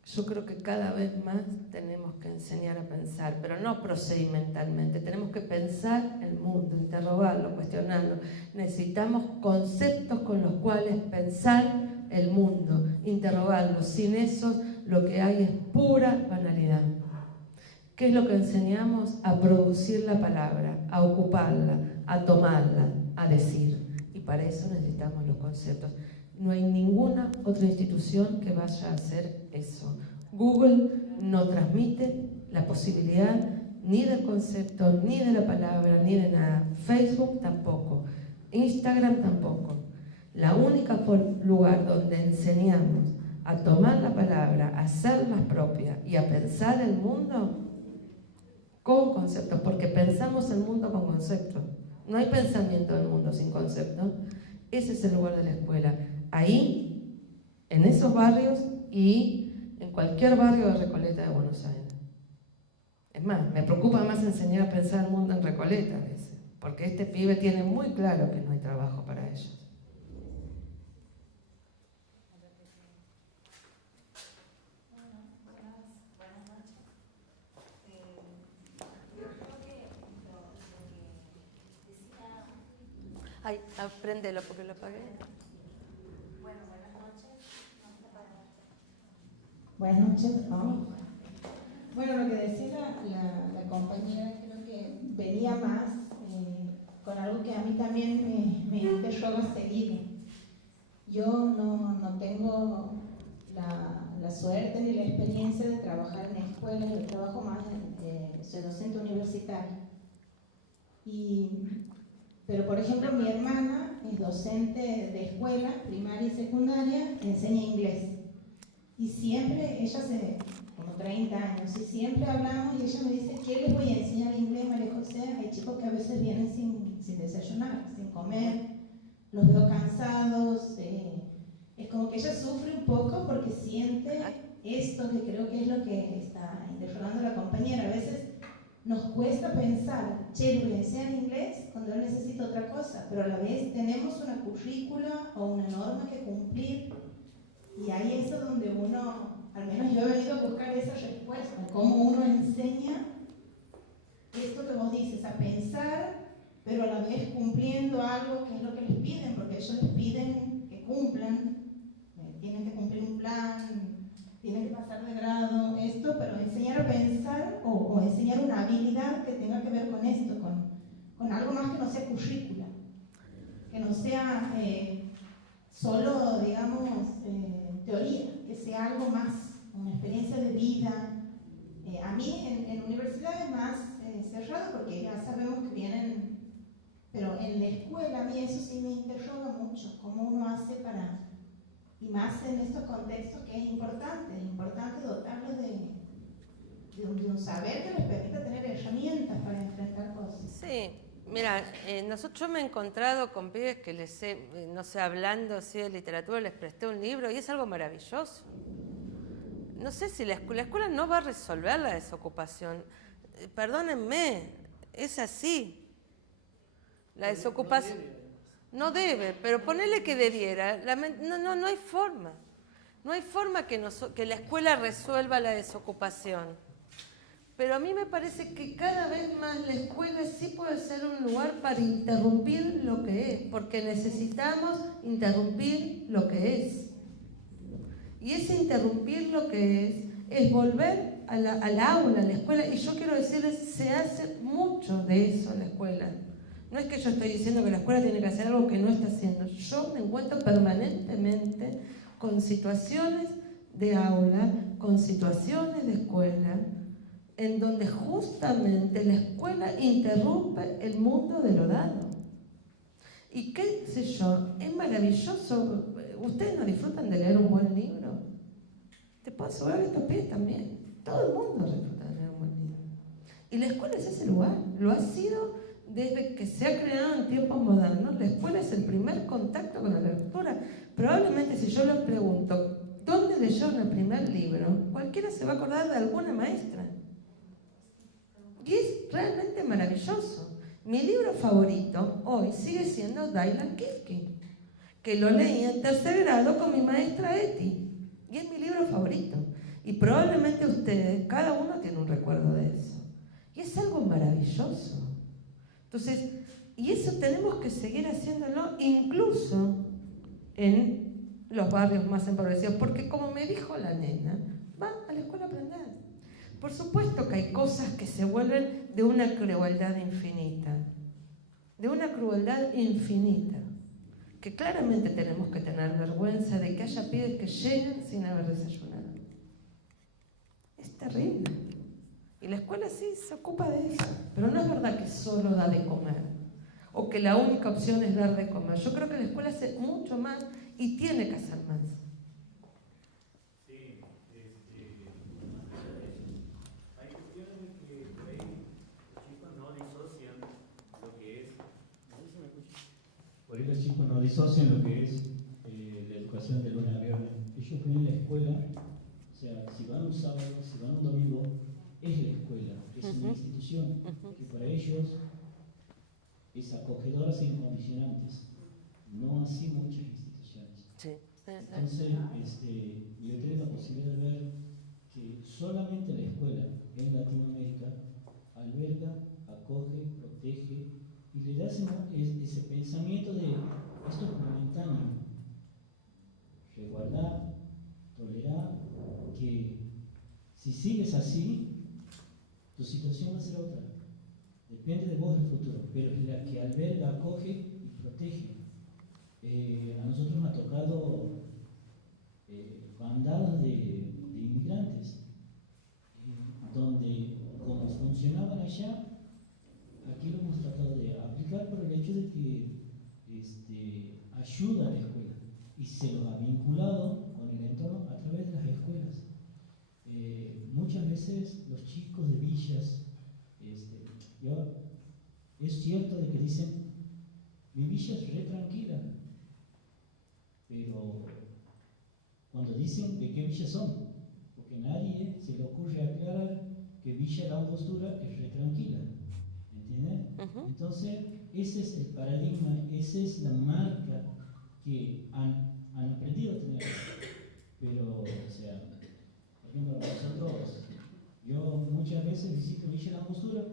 yo creo que cada vez más tenemos que enseñar a pensar, pero no procedimentalmente, tenemos que pensar el mundo, interrogarlo, cuestionarlo. Necesitamos conceptos con los cuales pensar el mundo, interrogarlo. Sin eso, lo que hay es pura banalidad. ¿Qué es lo que enseñamos? A producir la palabra, a ocuparla, a tomarla, a decir. Y para eso necesitamos los conceptos. No hay ninguna otra institución que vaya a hacer eso. Google no transmite la posibilidad ni del concepto, ni de la palabra, ni de nada. Facebook tampoco. Instagram tampoco. La única lugar donde enseñamos a tomar la palabra, a hacerla propia y a pensar el mundo con conceptos, porque pensamos el mundo con conceptos. No hay pensamiento del mundo sin conceptos. Ese es el lugar de la escuela. Ahí, en esos barrios y en cualquier barrio de Recoleta de Buenos Aires. Es más, me preocupa más enseñar a pensar el mundo en Recoleta a veces, porque este pibe tiene muy claro que no hay trabajo para ellos. Buenas noches. Yo creo que lo que decía... Ay, apréndelo porque lo apagué. Bueno, buenas noches. Buenas noches. Bueno, lo que decía la compañera creo que venía más con algo que a mí también me interroga seguido. Yo no tengo la suerte ni la experiencia de trabajar en escuelas, yo trabajo más soy docente universitario. Pero por ejemplo mi hermana es docente de escuela primaria y secundaria, enseña inglés. Y siempre, ella hace como 30 años, y siempre hablamos y ella me dice, ¿qué les voy a enseñar inglés, María José? Hay chicos que a veces vienen sin desayunar, sin comer, los veo cansados, es como que ella sufre un poco porque siente esto que creo que es lo que está interrogando la compañera. A veces nos cuesta pensar, che, le voy a enseñar inglés cuando él necesita otra cosa, pero a la vez tenemos una currícula o una norma que cumplir. Y ahí es donde uno, al menos yo he venido a buscar esa respuesta, cómo uno enseña esto que vos dices, a pensar, pero a la vez cumpliendo algo que es lo que les piden, porque ellos les piden que cumplan, tienen que cumplir un plan, tienen que pasar de grado, esto, pero enseñar a pensar o enseñar una habilidad que tenga que ver con esto, con algo más que no sea currícula, que no sea solo, digamos, teoría, que sea algo más, una experiencia de vida. A mí en universidad es más cerrado porque ya sabemos que vienen, pero en la escuela a mí eso sí me interroga mucho, cómo uno hace para, y más en estos contextos que es importante dotarlos de un saber que les permita tener herramientas para enfrentar cosas. Sí. Mira, yo me he encontrado con pibes que les no sé, hablando así de literatura, les presté un libro y es algo maravilloso. No sé si la escuela no va a resolver la desocupación. Perdónenme, es así. La desocupación no debe, pero ponele que debiera. No hay forma. No hay forma que la escuela resuelva la desocupación. Pero a mí me parece que cada vez más la escuela sí puede ser un lugar para interrumpir lo que es, porque necesitamos interrumpir lo que es. Y ese interrumpir lo que es volver al aula, a la escuela. Y yo quiero decirles, se hace mucho de eso en la escuela. No es que yo estoy diciendo que la escuela tiene que hacer algo que no está haciendo. Yo me encuentro permanentemente con situaciones de aula, con situaciones de escuela, en donde justamente la escuela interrumpe el mundo de lo dado. Y qué sé yo, es maravilloso ¿Ustedes no disfrutan de leer un buen libro? Te puedo asegurar que estos pibes también. Todo el mundo disfruta de leer un buen libro. Y la escuela es ese lugar. Lo ha sido desde que se ha creado en tiempos modernos. La escuela es el primer contacto con la lectura. Probablemente si yo les pregunto, ¿dónde leyeron el primer libro? Cualquiera se va a acordar de alguna maestra. Y es realmente maravilloso. Mi libro favorito hoy sigue siendo Dylan Kifke, que lo leí en 3er grado con mi maestra Eti. Y es mi libro favorito. Y probablemente ustedes, cada uno tiene un recuerdo de eso. Y es algo maravilloso. Entonces, y eso tenemos que seguir haciéndolo incluso en los barrios más empobrecidos. Porque como me dijo la nena, van a la escuela a aprender. Por supuesto que hay cosas que se vuelven de una crueldad infinita. De una crueldad infinita. Que claramente tenemos que tener vergüenza de que haya pibes que lleguen sin haber desayunado. Es terrible. Y la escuela sí se ocupa de eso. Pero no es verdad que solo da de comer. O que la única opción es dar de comer. Yo creo que la escuela hace mucho más y tiene que hacer más. Por ahí los chicos no disocian lo que es la educación de lunes a viernes. Ellos ven la escuela, o sea, si van un sábado, si van un domingo, es la escuela, es una institución que para ellos es acogedora sin condicionantes, no así muchas instituciones. Sí. Entonces, yo tengo la posibilidad de ver que solamente la escuela en Latinoamérica alberga, acoge, protege y le da ese pensamiento de esto es momentáneo, resguardar, tolerar, que si sigues así, tu situación va a ser otra. Depende de vos el futuro, pero es la que alberga, acoge y protege. A nosotros nos ha tocado bandadas de inmigrantes, donde como funcionaban allá, aquí lo hemos tratado de aplicar por el hecho de que ayuda a la escuela y se los ha vinculado con el entorno a través de las escuelas. Muchas veces los chicos de villas, es cierto de que dicen, mi villa es re tranquila, pero cuando dicen de qué villa son, porque nadie se le ocurre aclarar que Villa La Angostura es re tranquila. ¿Entienden? Entonces, ese es el paradigma, esa es la marca que han aprendido a tener. Pero, o sea, por ejemplo, nosotros, yo muchas veces visito Villa La Angostura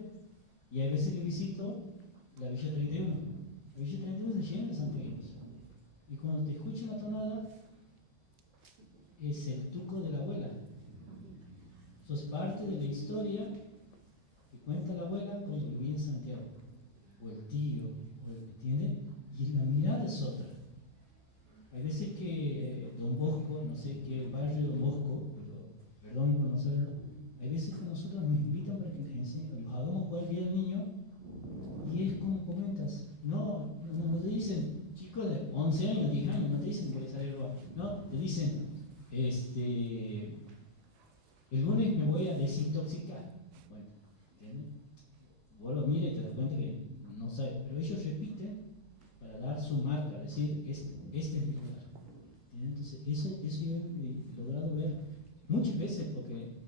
y hay veces que visito la Villa 31. La Villa 31 se llena de santiagueños. Y cuando te escuchan la tonada, es el tuco de la abuela. Sos parte de la historia que cuenta la abuela cuando vivía en Santiago, o el tío, ¿entiendes? Y la mirada es otra. Hay veces que Don Bosco, no sé qué barrio de Don Bosco, pero perdón por conocerlo, hay veces que nosotros nos invitan para que nos enseñen, nos hagamos jugar bien al niño, y es como comentas, no te dicen, chicos de 11 años, 10 años, no te dicen que les sale algo, no, te dicen, el lunes me voy a desintoxicar. Bueno, ¿entiendes? Vos lo mires y te das cuenta que no sabes, pero ellos repiten para dar su marca, decir, este es mi lugar. Entonces, eso yo he logrado ver muchas veces, porque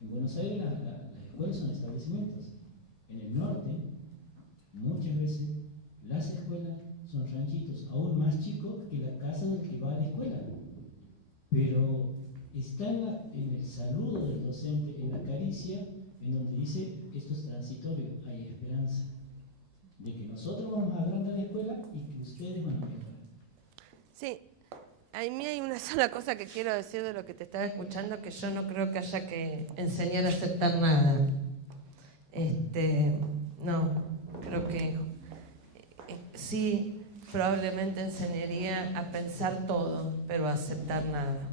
en Buenos Aires las escuelas son establecimientos. En el norte, muchas veces, las escuelas son ranchitos, aún más chicos que la casa del que va a la escuela. Pero está en el saludo del docente, en la caricia, en donde dice, esto es transitorio, hay esperanza de que nosotros vamos a agrandar la escuela y que ustedes van a mejorar. Sí, a mí hay una sola cosa que quiero decir de lo que te estaba escuchando, que yo no creo que haya que enseñar a aceptar nada. No, creo que sí, probablemente enseñaría a pensar todo, pero a aceptar nada.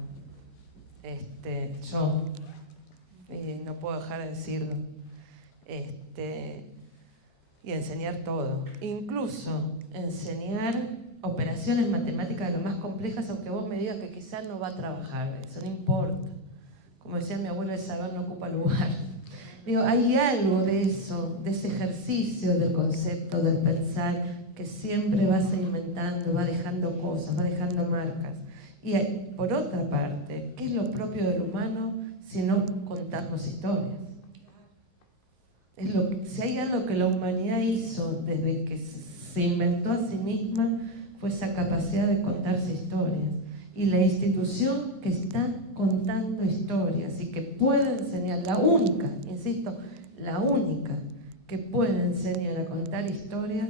Yo no puedo dejar de decirlo. Y enseñar todo. Incluso enseñar operaciones matemáticas de lo más complejas, aunque vos me digas que quizás no va a trabajar, eso no importa. Como decía mi abuelo, el saber no ocupa lugar. Digo, hay algo de eso, de ese ejercicio del concepto, del pensar, que siempre va sedimentando, va dejando cosas, va dejando marcas. Y por otra parte, ¿qué es lo propio del humano sino contarnos historias? Si hay algo que la humanidad hizo desde que se inventó a sí misma, fue esa capacidad de contarse historias. Y la institución que está contando historias y que puede enseñar, la única, insisto, la única que puede enseñar a contar historias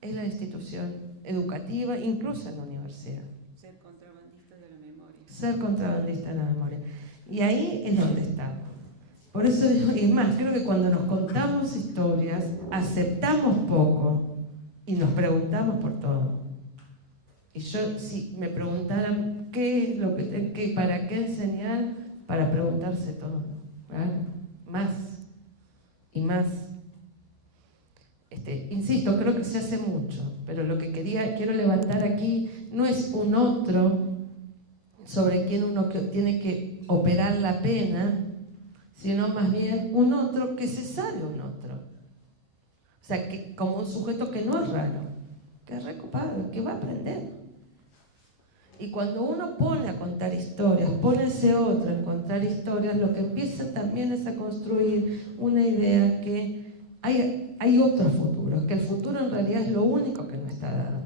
es la institución educativa, incluso en la universidad. Ser contrabandista de la memoria. Ser contrabandista de la memoria. Y ahí es donde estamos. Por eso digo, y es más, creo que cuando nos contamos historias, aceptamos poco y nos preguntamos por todo. Y yo, si me preguntaran qué es lo que para qué enseñar, para preguntarse todo, ¿verdad? Más y más. Insisto, creo que se hace mucho, pero lo que quiero levantar aquí no es un otro sobre quien uno tiene que operar la pena, sino más bien un otro que se sabe un otro. O sea, que como un sujeto que no es raro, que es recopado, que va a aprender. Y cuando uno pone a contar historias, pone ese otro a contar historias, lo que empieza también es a construir una idea que hay otro futuro, que el futuro en realidad es lo único que no está dado.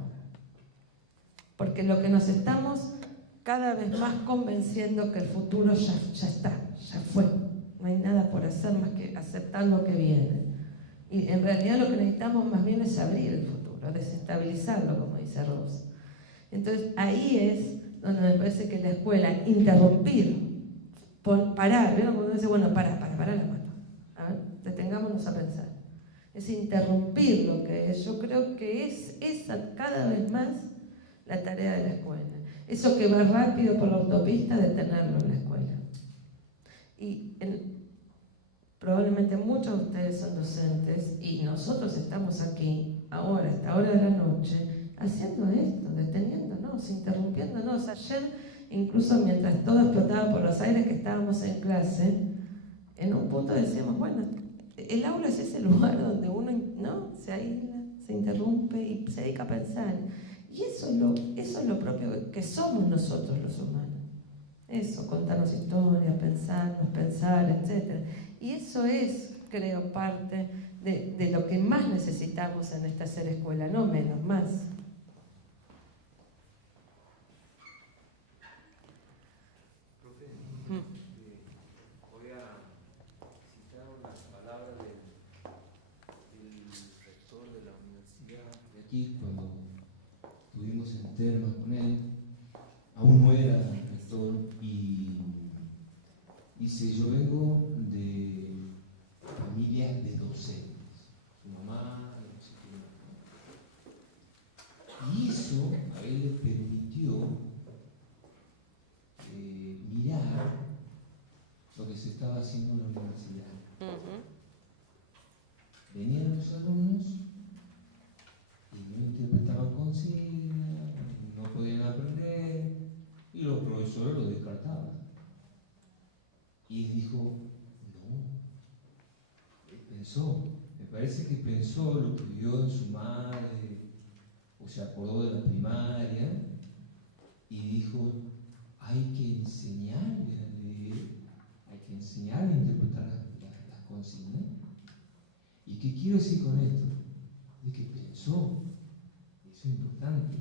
Porque lo que nos estamos cada vez más convenciendo que el futuro ya está, ya fue. No hay nada por hacer más que aceptar lo que viene. Y en realidad lo que necesitamos más bien es abrir el futuro, desestabilizarlo, como dice Rawls. Entonces ahí es donde me parece que la escuela, interrumpir, parar, ¿vieron? Cuando uno dice, bueno, para la mano. A ver, detengámonos a pensar. Es interrumpir lo que es. Yo creo que es esa cada vez más la tarea de la escuela. Eso que va rápido por la autopista, detenerlo en la escuela. Y probablemente muchos de ustedes son docentes y nosotros estamos aquí, ahora, a esta hora de la noche, haciendo esto, deteniéndonos, interrumpiéndonos. Ayer, incluso mientras todo explotaba por los aires que estábamos en clase, en un punto decíamos, bueno, el aula es ese lugar donde uno se aísla, se interrumpe y se dedica a pensar. Y eso es lo propio que somos nosotros los humanos. Eso, contarnos historias, pensarnos, pensar, etc. Y eso es, creo, parte de lo que más necesitamos en esta ser escuela, no menos, más. Profe, voy a citar unas palabras del rector de la universidad de aquí, cuando estuvimos en Terma con él. Aún no era rector, y dice: yo vengo de familias de docentes, su mamá, no sé qué. Y eso a él le permitió mirar lo que se estaba haciendo en la universidad. Venían los alumnos y no interpretaban consignas, no podían aprender, y los profesores lo descartaban. Y él dijo: no. Él pensó, me parece que pensó lo que vio en su madre, o se acordó de la primaria, y dijo: hay que enseñarle a leer, hay que enseñarle a interpretar las consignas. ¿Y qué quiero decir con esto? De que pensó, eso es importante,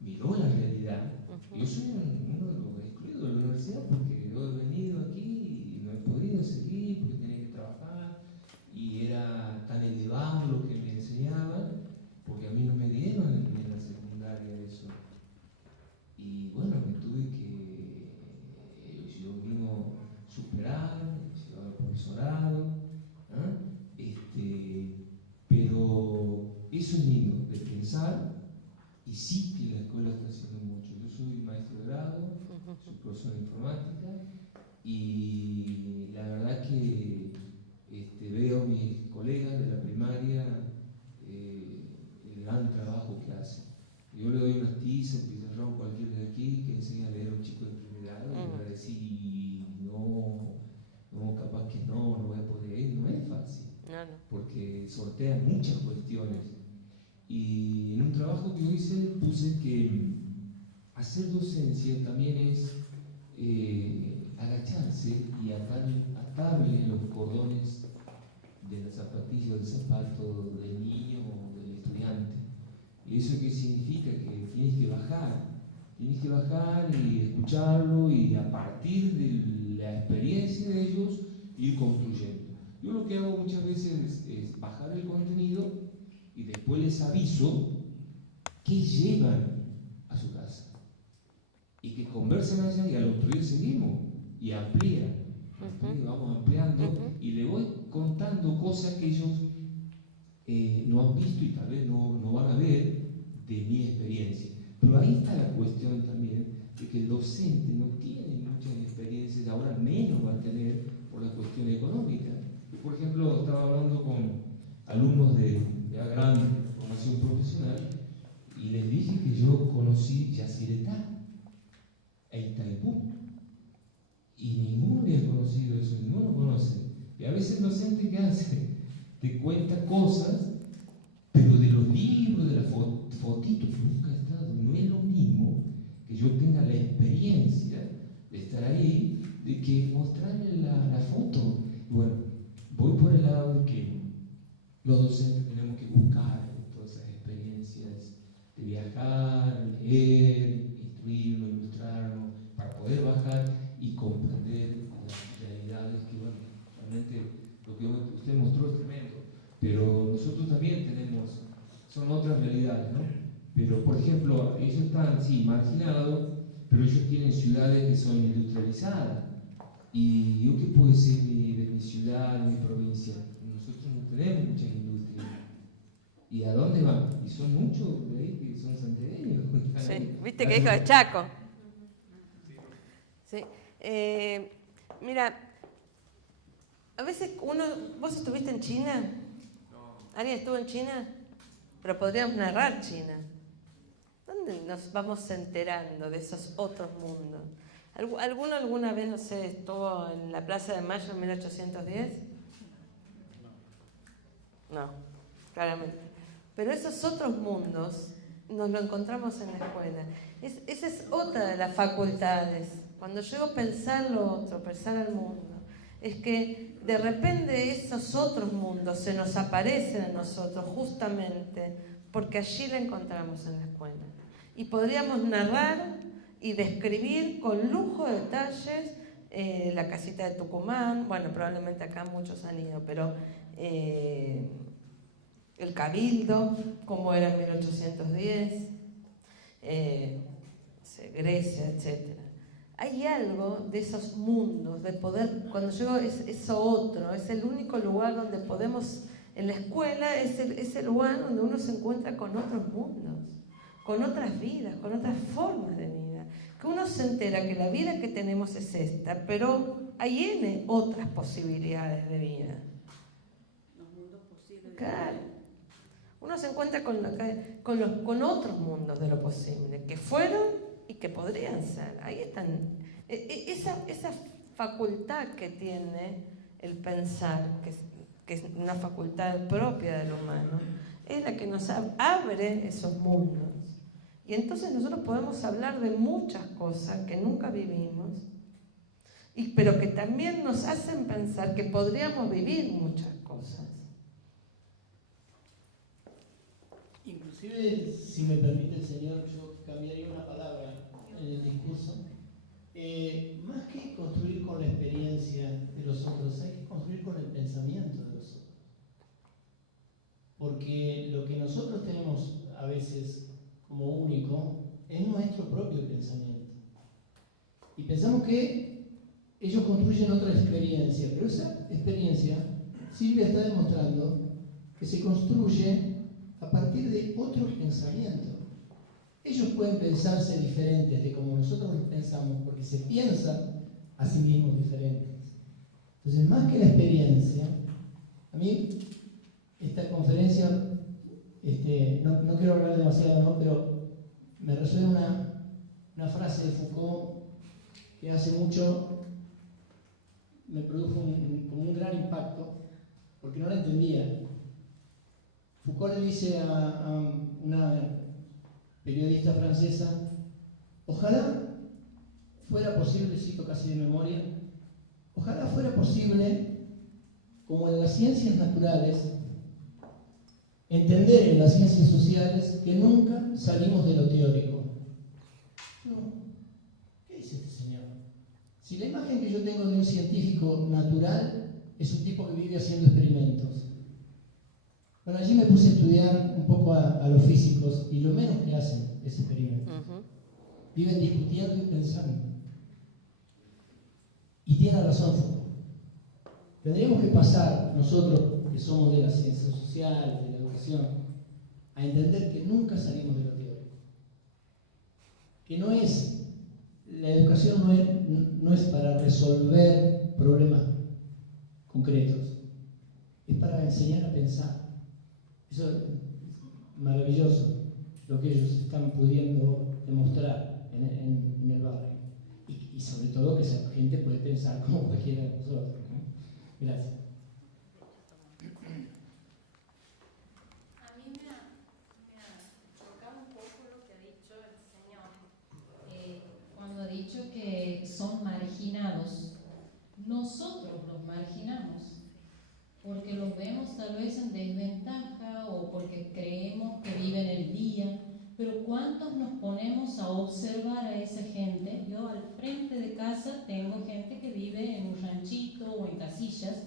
miró la realidad. Yo soy uno de los excluidos de la universidad porque yo he venido aquí y no he podido seguir porque tenía que trabajar, y era tan elevado lo que me enseñaban, porque a mí no me dieron en la secundaria eso. Y bueno, me tuve que yo mismo superar, llevar al profesorado, pero eso es lindo de pensar. Y sí que la escuela está haciendo mucho. Yo soy maestro de grado, soy profesor de informática, y la verdad que veo a mis colegas de la primaria el gran trabajo que hacen. pisa el pizarrón cualquiera de aquí que enseña a leer a un chico de primer grado y va a decir, no, capaz que no voy a poder ir, no es fácil, porque sortean muchas cuestiones. Y en un trabajo que yo hice puse que hacer docencia también es agacharse y atarle los cordones de la zapatilla o del zapato del niño o del estudiante. ¿Y eso qué significa? Que tienes que bajar y escucharlo y a partir de la experiencia de ellos ir construyendo. Yo lo que hago muchas veces es bajar el contenido y después les aviso qué llevan a su casa y que conversen allá y al otro día seguimos y amplían. Vamos ampliando y le voy contando cosas que ellos no han visto y tal vez no van a ver de mi experiencia. Pero ahí está la cuestión también de que el docente no tiene muchas experiencias, ahora menos va a tener por la cuestión económica. Yo, por ejemplo, estaba hablando con alumnos de gran formación profesional y les dije que yo conocí Yacyretá e Itaipú. Y ninguno había conocido eso, ninguno conoce. Y a veces el docente que hace, te cuenta cosas, pero de los libros, de las fotitos, nunca he estado. No es lo mismo que yo tenga la experiencia de estar ahí, de que mostrarle la foto. Y bueno, voy por el lado de que los docentes tenemos que buscar todas esas experiencias de viajar, leer, instruirnos, ilustrarnos, para poder bajar y comprender las realidades que, bueno, realmente lo que usted mostró es tremendo, pero nosotros también son otras realidades, ¿no? Pero, por ejemplo, ellos están, sí, marginados, pero ellos tienen ciudades que son industrializadas. ¿Y yo qué puedo decir de mi ciudad, de mi provincia? Nosotros no tenemos muchas industrias. ¿Y a dónde van? Y son muchos de ahí que son santiagueños. Sí, viste que dijo de Chaco. Sí. Mira, a veces ¿vos estuviste en China? No. ¿Alguien estuvo en China? Pero podríamos narrar China. ¿Dónde nos vamos enterando de esos otros mundos? ¿Alguno alguna vez, no sé, estuvo en la Plaza de Mayo en 1810? No, claramente. Pero esos otros mundos nos lo encontramos en la escuela. Esa es otra de las facultades. Cuando llego a pensar lo otro, pensar al mundo, es que de repente esos otros mundos se nos aparecen en nosotros justamente porque allí la encontramos en la escuela. Y podríamos narrar y describir con lujo de detalles la casita de Tucumán, bueno, probablemente acá muchos han ido, pero el Cabildo, como era en 1810, Grecia, etc. Hay algo de esos mundos, de poder, cuando llego es eso otro, es el único lugar donde podemos, en la escuela es el lugar donde uno se encuentra con otros mundos, con otras vidas, con otras formas de vida, que uno se entera que la vida que tenemos es esta, pero hay otras posibilidades de vida. Los mundos posibles. Claro. Uno se encuentra con otros mundos de lo posible, que fueron y que podrían ser. Ahí están. Esa facultad que tiene el pensar, que es una facultad propia del humano, es la que nos abre esos mundos. Y entonces nosotros podemos hablar de muchas cosas que nunca vivimos, pero que también nos hacen pensar que podríamos vivir muchas cosas. Inclusive, si me permite el Señor, yo cambiaría una palabra en el discurso. Más que construir con la experiencia de los otros, hay que construir con el pensamiento de los otros. Porque lo que nosotros tenemos a veces como único es nuestro propio pensamiento. Y pensamos que ellos construyen otra experiencia, pero esa experiencia, Silvia está demostrando que se construye a partir de otro pensamiento. Ellos pueden pensarse diferentes de como nosotros los pensamos, porque se piensan a sí mismos diferentes. Entonces, más que la experiencia, a mí esta conferencia, no quiero hablar demasiado, ¿no? Pero me resuena una frase de Foucault que hace mucho me produjo como un gran impacto, porque no la entendía. Foucault le dice a una periodista francesa: ojalá fuera posible, cito casi de memoria, ojalá fuera posible, como en las ciencias naturales, entender en las ciencias sociales que nunca salimos de lo teórico. No. ¿Qué dice este señor? Si la imagen que yo tengo de un científico natural es un tipo que vive haciendo experimentos. Bueno, allí me puse a estudiar un poco a los físicos y lo menos que hacen es experimentos. Viven discutiendo y pensando. Y tiene razón Foucault. Tendríamos que pasar, nosotros que somos de las ciencias sociales, de la educación, a entender que nunca salimos de lo teórico. Que no es, la educación no es para resolver problemas concretos, es para enseñar a pensar. Eso es maravilloso, lo que ellos están pudiendo demostrar en el barrio. Y sobre todo que esa gente puede pensar como cualquiera de nosotros, ¿no? Gracias. A mí me ha chocado un poco lo que ha dicho el señor, cuando ha dicho que son marginados. Nosotros los marginamos, porque los vemos tal vez en desventaja o porque creemos que viven el día, pero ¿cuántos nos ponemos a observar a esa gente? Yo al frente de casa tengo gente que vive en un ranchito o en casillas,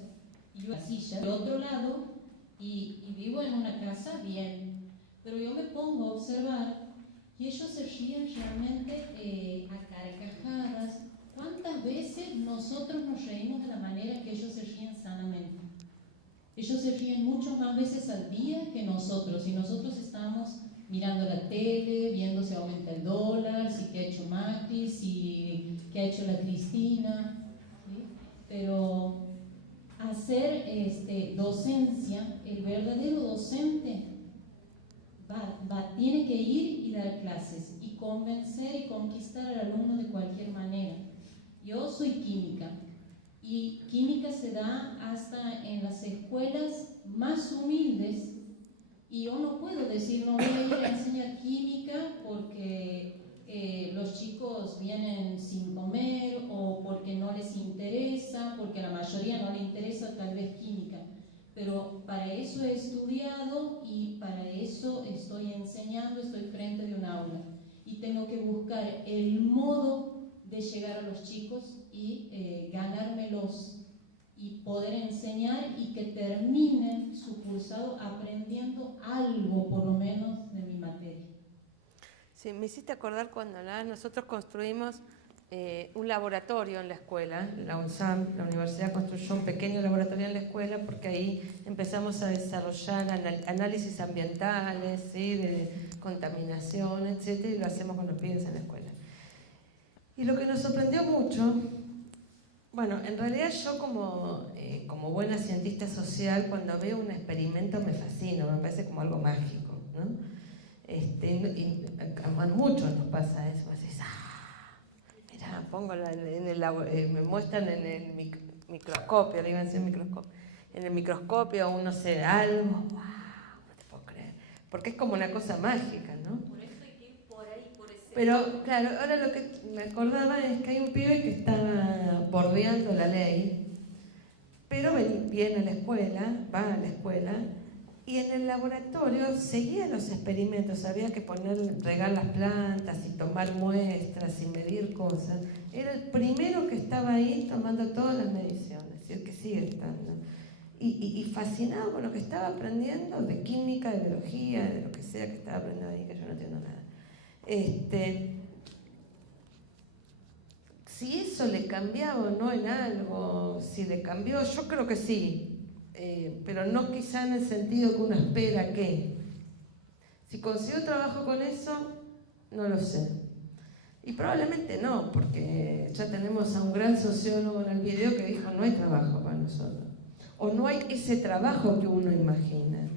y yo del otro lado, y vivo en una casa bien, pero yo me pongo a observar y ellos se ríen realmente a carcajadas. ¿Cuántas veces nosotros nos reímos de la manera que ellos se ríen sanamente? Ellos se ríen mucho más veces al día que nosotros, y nosotros estamos mirando la tele, viendo si aumenta el dólar, si qué ha hecho Macri, si qué ha hecho la Cristina, ¿sí? Pero hacer docencia, el verdadero docente tiene que ir y dar clases y convencer y conquistar al alumno de cualquier manera. Yo soy química, y química se da hasta en las escuelas más humildes, y yo no puedo decir no voy a ir a enseñar química porque los chicos vienen sin comer o porque no les interesa, porque a la mayoría no le interesa tal vez química, pero para eso he estudiado y para eso estoy enseñando, estoy frente de un aula y tengo que buscar el modo de llegar a los chicos y ganármelos y poder enseñar y que terminen su cursado aprendiendo algo, por lo menos, de mi materia. Sí, me hiciste acordar cuando nosotros construimos un laboratorio en la escuela, la UNSAM, la universidad construyó un pequeño laboratorio en la escuela porque ahí empezamos a desarrollar análisis ambientales, ¿sí? De contaminación, etc., y lo hacemos con los pibes en la escuela. Y lo que nos sorprendió mucho, bueno, en realidad yo como buena cientista social, cuando veo un experimento me fascina, me parece como algo mágico, ¿no? Y a muchos nos pasa eso, decís, mira, pongo me muestran en el microscopio, le iba a decir microscopio, en el microscopio uno se algo, wow, no te puedo creer, porque es como una cosa mágica, ¿no? Pero claro, ahora lo que me acordaba es que hay un pibe que estaba bordeando la ley, pero viene a la escuela, va a la escuela, y en el laboratorio seguía los experimentos, había que regar las plantas y tomar muestras y medir cosas. Era el primero que estaba ahí tomando todas las mediciones, y el que sigue estando. Y fascinado con lo que estaba aprendiendo de química, de biología, de lo que sea que estaba aprendiendo ahí, que yo no entiendo nada. Si eso le cambiaba o no en algo, si le cambió, yo creo que sí, pero no quizá en el sentido que uno espera que. Si consiguió trabajo con eso, no lo sé. Y probablemente no, porque ya tenemos a un gran sociólogo en el video que dijo no hay trabajo para nosotros. O no hay ese trabajo que uno imagina.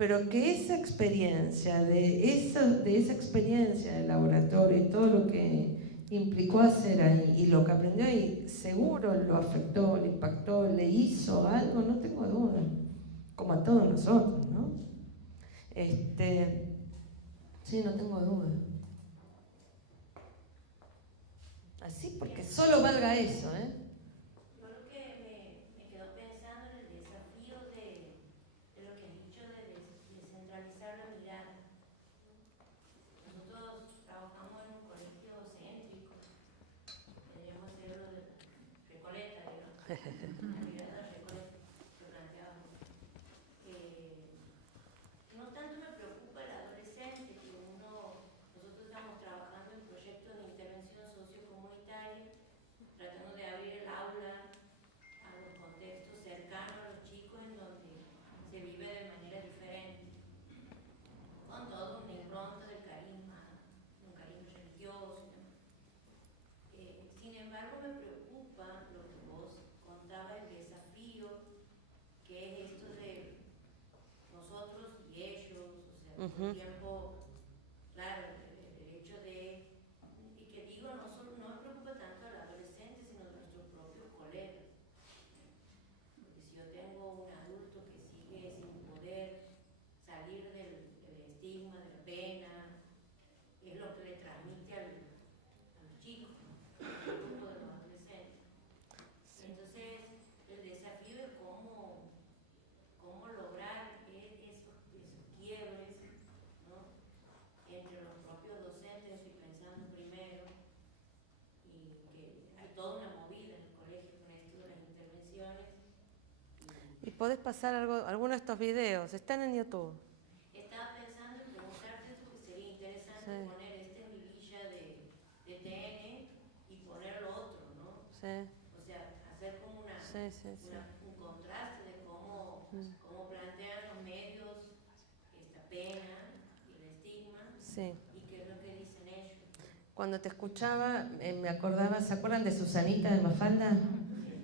pero que esa experiencia, de esa experiencia del laboratorio y todo lo que implicó hacer ahí y lo que aprendió ahí, seguro lo afectó, le impactó, le hizo algo, no tengo duda, como a todos nosotros, ¿no? Sí, no tengo duda. Así, porque solo valga eso, ¿eh? Yo lo que me quedo pensando en el desafío de lo que has dicho de descentralizar la mirada. Nosotros trabajamos en un colegio céntrico, deberíamos hacerlo de Recoleta, digamos, la mirada de Recoleta que planteábamos. No tanto me preocupa el adolescente, que nosotros estamos trabajando en proyectos de intervención sociocomunitaria, tratando de abrir el aula a los contextos cercanos a los chicos en donde se vive de manera diferente, con todo una impronta del carisma, un cariño religioso. Sin embargo, me preocupa lo que vos contabas, el desafío que es esto de nosotros y ellos, o sea, todo el tiempo, claro, el hecho de, y que digo, no me preocupa tanto al adolescente, sino a nuestros propios colegas. Porque si yo tengo un adulto que sigue sin poder salir del estigma, de la pena, es lo que le transmite a los chicos, al grupo de los adolescentes. Entonces, el desafío es cómo lograr esos quiebres, ¿no?, entre los propios docentes, estoy pensando primero, y que hay toda una movida en el colegio con esto de las intervenciones. Y podés pasar alguno de estos videos, están en YouTube. Estaba pensando en preguntarte esto, que sería interesante poner en mi villa de TN y poner lo otro, ¿no? Sí. O sea, hacer como un contraste de cómo plantean los medios esta pena y el estigma, y qué es lo que dicen ellos. Cuando te escuchaba, me acordaba, ¿se acuerdan de Susanita de Mafalda?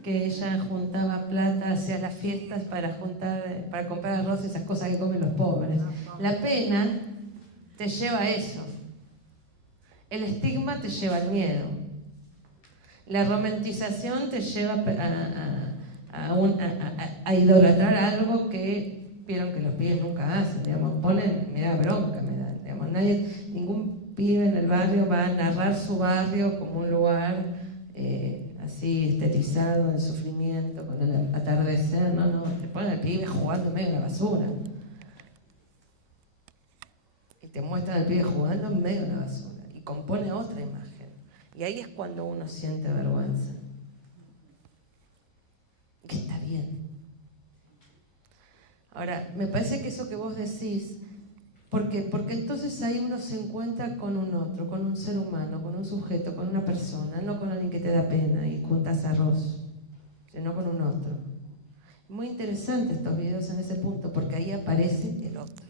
Que ella juntaba plata hacia las fiestas para comprar arroz y esas cosas que comen los pobres. La pena te lleva a eso. El estigma te lleva al miedo. La romantización te lleva a idolatrar algo que vieron que los pibes nunca hacen, digamos, me da bronca, digamos, ningún pibe en el barrio va a narrar su barrio como un lugar así estetizado en sufrimiento, con el atardecer, no, te ponen al pibe jugando en medio de la basura. Y te muestran al pibe jugando en medio de la basura. Y compone otra imagen. Y ahí es cuando uno siente vergüenza. Que está bien. Ahora, me parece que eso que vos decís, porque entonces ahí uno se encuentra con un otro, con un ser humano, con un sujeto, con una persona, no con alguien que te da pena y juntas arroz, sino con un otro. Muy interesante estos videos en ese punto, porque ahí aparece el otro,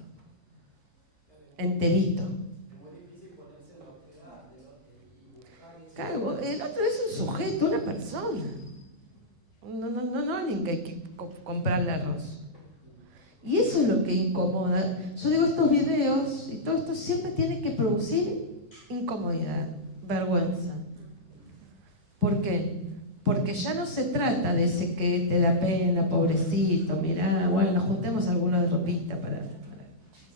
enterito. Claro, el otro es un sujeto, una persona. No alguien que hay que comprarle arroz. Y eso es lo que incomoda. Yo digo, estos videos y todo esto siempre tiene que producir incomodidad, vergüenza. ¿Por qué? Porque ya no se trata de ese que te da pena, pobrecito, mirá, bueno, juntemos alguna de ropita para...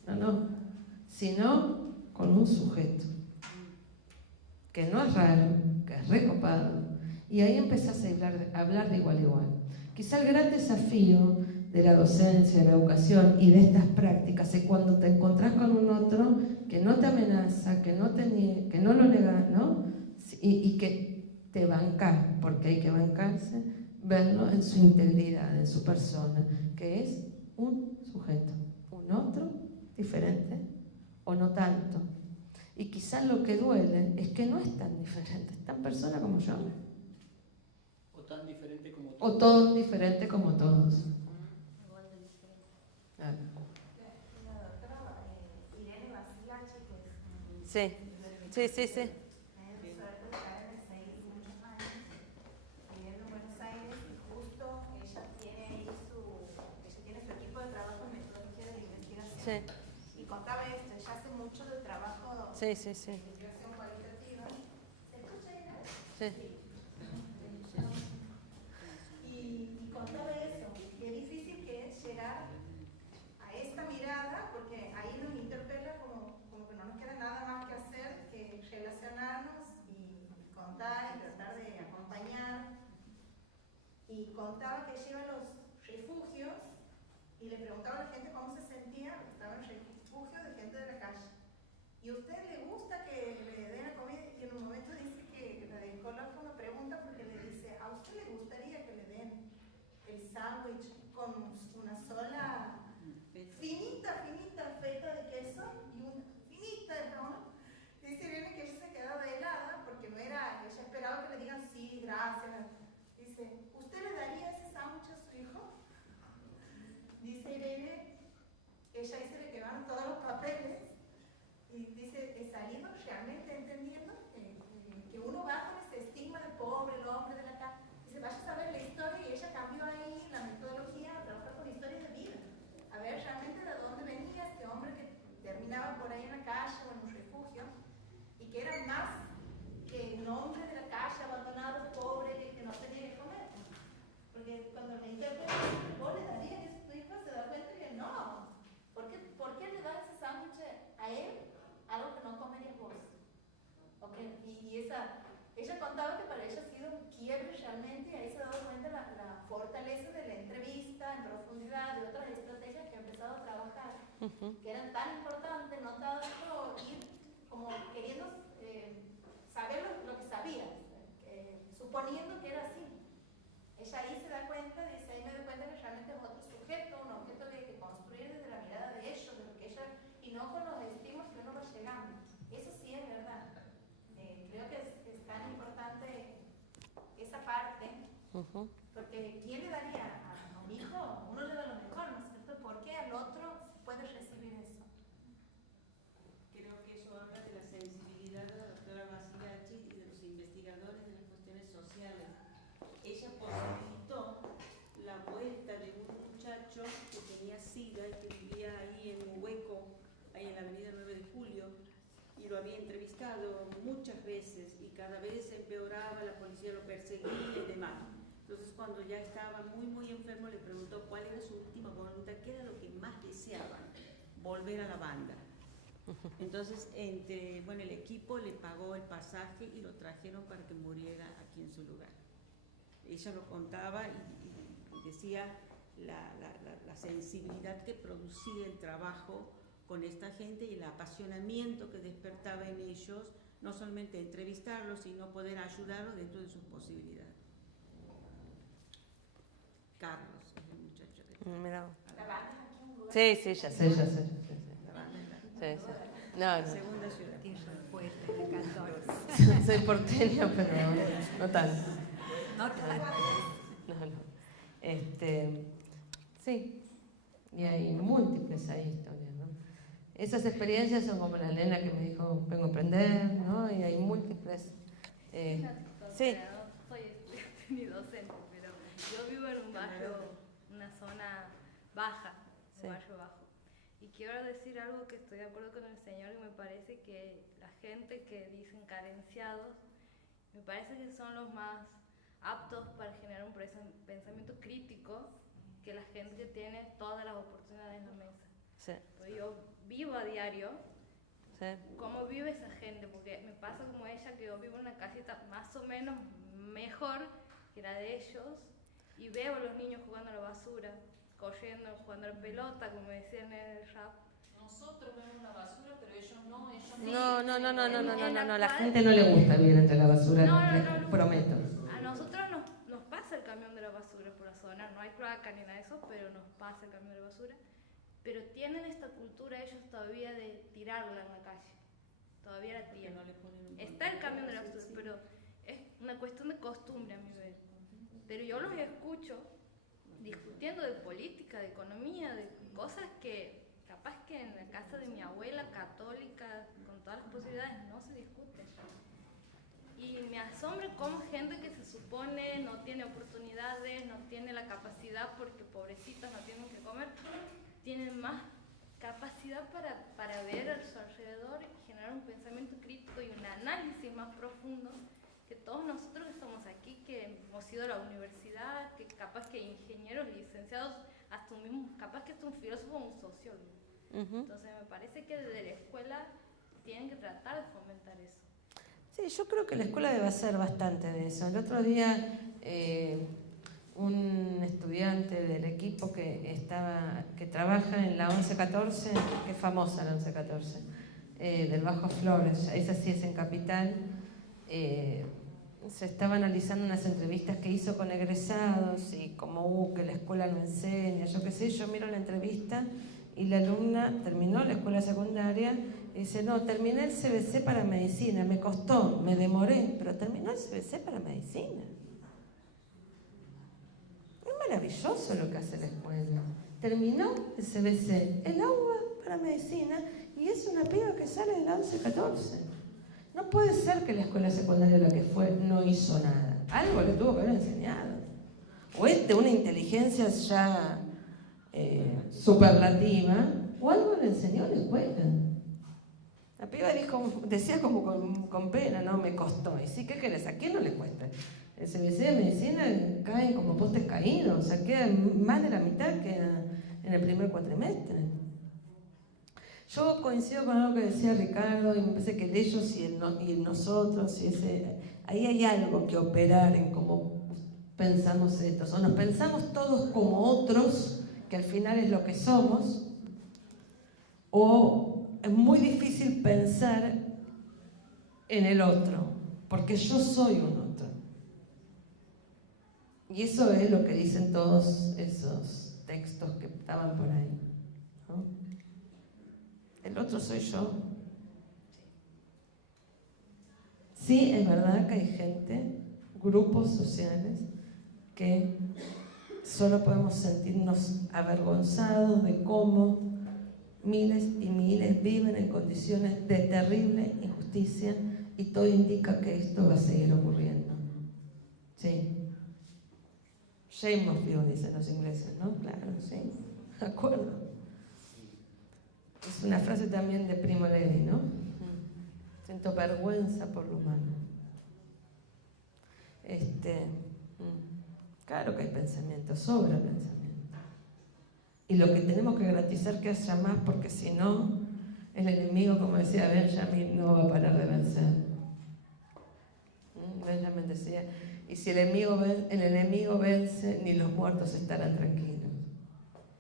No, sino con un sujeto que no es raro, que es recopado, y ahí empezás a hablar de igual a igual. Quizá el gran desafío de la docencia, de la educación y de estas prácticas es cuando te encontrás con un otro que no te amenaza, que no lo nega, ¿no? Y que te bancás, porque hay que bancarse, verlo en su integridad, en su persona, que es un sujeto, un otro diferente o no tanto. Y quizás lo que duele es que no es tan diferente, es tan persona como yo. O tan diferente como todos. O todo diferente como todos. La doctora Irene Basilachi, pues. Sí. Suerte de estar en el CEIS muchos años, viviendo en Buenos Aires, y justo ella tiene su equipo de trabajo en metodología de la investigación. Sí. Y contaba esto, ella hace mucho de trabajo Sí, sí, sí. de investigación cualitativa. ¿Se escucha ahí, no? Sí. Y contaba eso, qué difícil que es llegar a esta mirada, porque ahí nos interpela como que no nos queda nada más que hacer que relacionarnos y contar y tratar de acompañar. Y contaba que lleva a los refugios y le preguntaba a la gente cómo se sentía, estaba en refugio de gente de la calle. ¿Y a usted le gusta que le den la comida? Y en un momento dice que la de coloca una pregunta porque le dice, ¿a usted le gustaría que le den el sándwich con una sola finita feta de queso y una finita de jamón? Dice Irene que ella se quedaba helada porque no era, ella esperaba que le digan sí, gracias. Dice, ¿usted le daría ese sándwich a su hijo? Dice Irene, ella dice le quemaron todos los papeles y dice, salimos realmente entendiendo que uno va con ese estigma de pobre, el hombre de la casa. Dice, vaya a saber la historia y ella cambió ahí la metodología a trabajar con historias de vida. A ver realmente de dónde venía este hombre que terminaba por ahí en la calle o en un refugio y que era más que un hombre de la calle abandonado, pobre, que no tenía que comer. Porque cuando me interpreta, ¿vos le darías eso a tu hijo? Se da cuenta que no. ¿Por qué le das ese sándwich a él? Algo que no comerías vos. Okay. Y ella contaba que para ella ha sido un quiebre realmente y ahí se ha dado cuenta la fortaleza de la entrevista en profundidad, de otras estrategias que ha empezado a trabajar, que eran tan importantes, no tanto ir como queriendo saber lo que sabía, suponiendo que era así. Ella ahí se da cuenta, dice, ahí me doy cuenta que realmente es otro sujeto, un objeto que hay que construir desde la mirada de ellos, de lo que ella, y no con los estímulos que uno va llegando. Eso sí es verdad. Creo que es tan importante esa parte, porque ¿quién le daría a un hijo? Uno le da lo mejor, ¿no es cierto? ¿Por qué al otro puede recibir eso? Creo que eso habla de la sensibilidad de la doctora Basilachi y de los investigadores de las cuestiones sociales. Ella posibilitó la vuelta de un muchacho que tenía SIDA y que vivía ahí en un hueco, ahí en la avenida 9 de Julio, y lo había entrevistado muchas veces y cada vez empeoraba, la policía lo perseguía y demás. Entonces cuando ya estaba muy enfermo le preguntó cuál era su última voluntad, qué era lo que más deseaban, volver a la banda. Entonces el equipo le pagó el pasaje y lo trajeron para que muriera aquí en su lugar. Ella lo contaba y decía la sensibilidad que producía el trabajo con esta gente y el apasionamiento que despertaba en ellos, no solamente entrevistarlos, sino poder ayudarlos dentro de sus posibilidades. Carlos es el muchacho que Mira. La banda es aquí un lugar. Sí, ya sé. La banda es la segunda ciudad. Tierra fuerte de cantores. Soy porteña, pero no tanto. No tanto. No. Sí, y hay múltiples historias, ¿no? Esas experiencias son como la Elena que me dijo, vengo a aprender, ¿no? Y hay múltiples. Sí. No soy estudiante ni docente, pero yo vivo en un barrio, una zona baja, un barrio bajo. Y quiero decir algo que estoy de acuerdo con el señor, que me parece que la gente que dicen carenciados, me parece que son los más aptos para generar un pensamiento crítico que la gente que tiene todas las oportunidades en la mesa. Sí. Pues yo vivo a diario Sí. cómo vive esa gente, porque me pasa como ella, que yo vivo en una casita más o menos mejor que la de ellos y veo a los niños jugando a la basura, corriendo, jugando a la pelota, como decían en el rap. Nosotros vemos la basura, pero ellos no. No, la gente no le gusta vivir entre la basura, les prometo. A nosotros nos pasa el camión de la basura por la zona, no hay cloaca ni nada de eso, pero nos pasa el camión de la basura. Pero tienen esta cultura ellos todavía de tirarla en la calle, todavía la tiran. Está el camión de la basura, pero es una cuestión de costumbre a mi ver. Pero yo los escucho discutiendo de política, de economía, de cosas que capaz que en la casa de mi abuela católica, con todas las posibilidades, no se discuten. Y me asombra cómo gente que se supone no tiene oportunidades, no tiene la capacidad porque pobrecitas no tienen que comer, tienen más capacidad para ver a su alrededor y generar un pensamiento crítico y un análisis más profundo que todos nosotros que estamos aquí, que hemos ido a la universidad, que capaz que ingenieros, licenciados, hasta un mismo, capaz que hasta un filósofo o un sociólogo. Entonces me parece que desde la escuela tienen que tratar de fomentar eso. Sí, yo creo que la escuela debe hacer bastante de eso. El otro día un estudiante del equipo que trabaja en la 1114, que es famosa la 1114, del Bajo Flores, esa sí es en Capital, se estaba analizando unas entrevistas que hizo con egresados y como que la escuela no enseña, yo qué sé, yo miro la entrevista y la alumna terminó la escuela secundaria y dice, no, terminé el CBC para medicina, me costó, me demoré, pero terminó el CBC para medicina. Es maravilloso lo que hace la escuela. Terminó el CBC, el agua para medicina, y es una piba que sale de la 1114. No puede ser que la escuela secundaria, la que fue, no hizo nada. Algo le tuvo que haber enseñado. O una inteligencia ya superlativa, o algo le enseñó la escuela. La piba decía como con pena, no, me costó. Y sí, ¿qué querés? ¿A quién no le cuesta? El CBC de medicina caen como postes caídos, o sea, queda más de la mitad que en el primer cuatrimestre. Yo coincido con algo que decía Ricardo, y me parece que el ellos y el nosotros, ahí hay algo que operar en cómo pensamos esto. O nos pensamos todos como otros, que al final es lo que somos, o es muy difícil pensar en el otro, porque yo soy un otro. Y eso es lo que dicen todos esos textos que estaban por ahí, ¿no? El otro soy yo. Sí, es verdad que hay gente, grupos sociales, que solo podemos sentirnos avergonzados de cómo miles y miles viven en condiciones de terrible injusticia, y todo indica que esto va a seguir ocurriendo. Sí. Shame must be, dicen los ingleses, ¿no? Claro, sí. De acuerdo. Es una frase también de Primo Levi, ¿no? Siento vergüenza por lo humano. Claro que hay pensamiento, sobra pensamiento. Y lo que tenemos que garantizar que haya más, porque si no, el enemigo, como decía Benjamin, no va a parar de vencer. Benjamin decía, y si el enemigo vence, ni los muertos estarán tranquilos.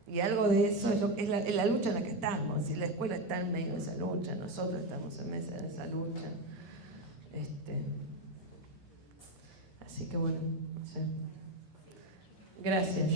Y algo de eso es la lucha en la que estamos. Y la escuela está en medio de esa lucha, nosotros estamos en medio de esa lucha. Así que bueno, no sé. Gracias.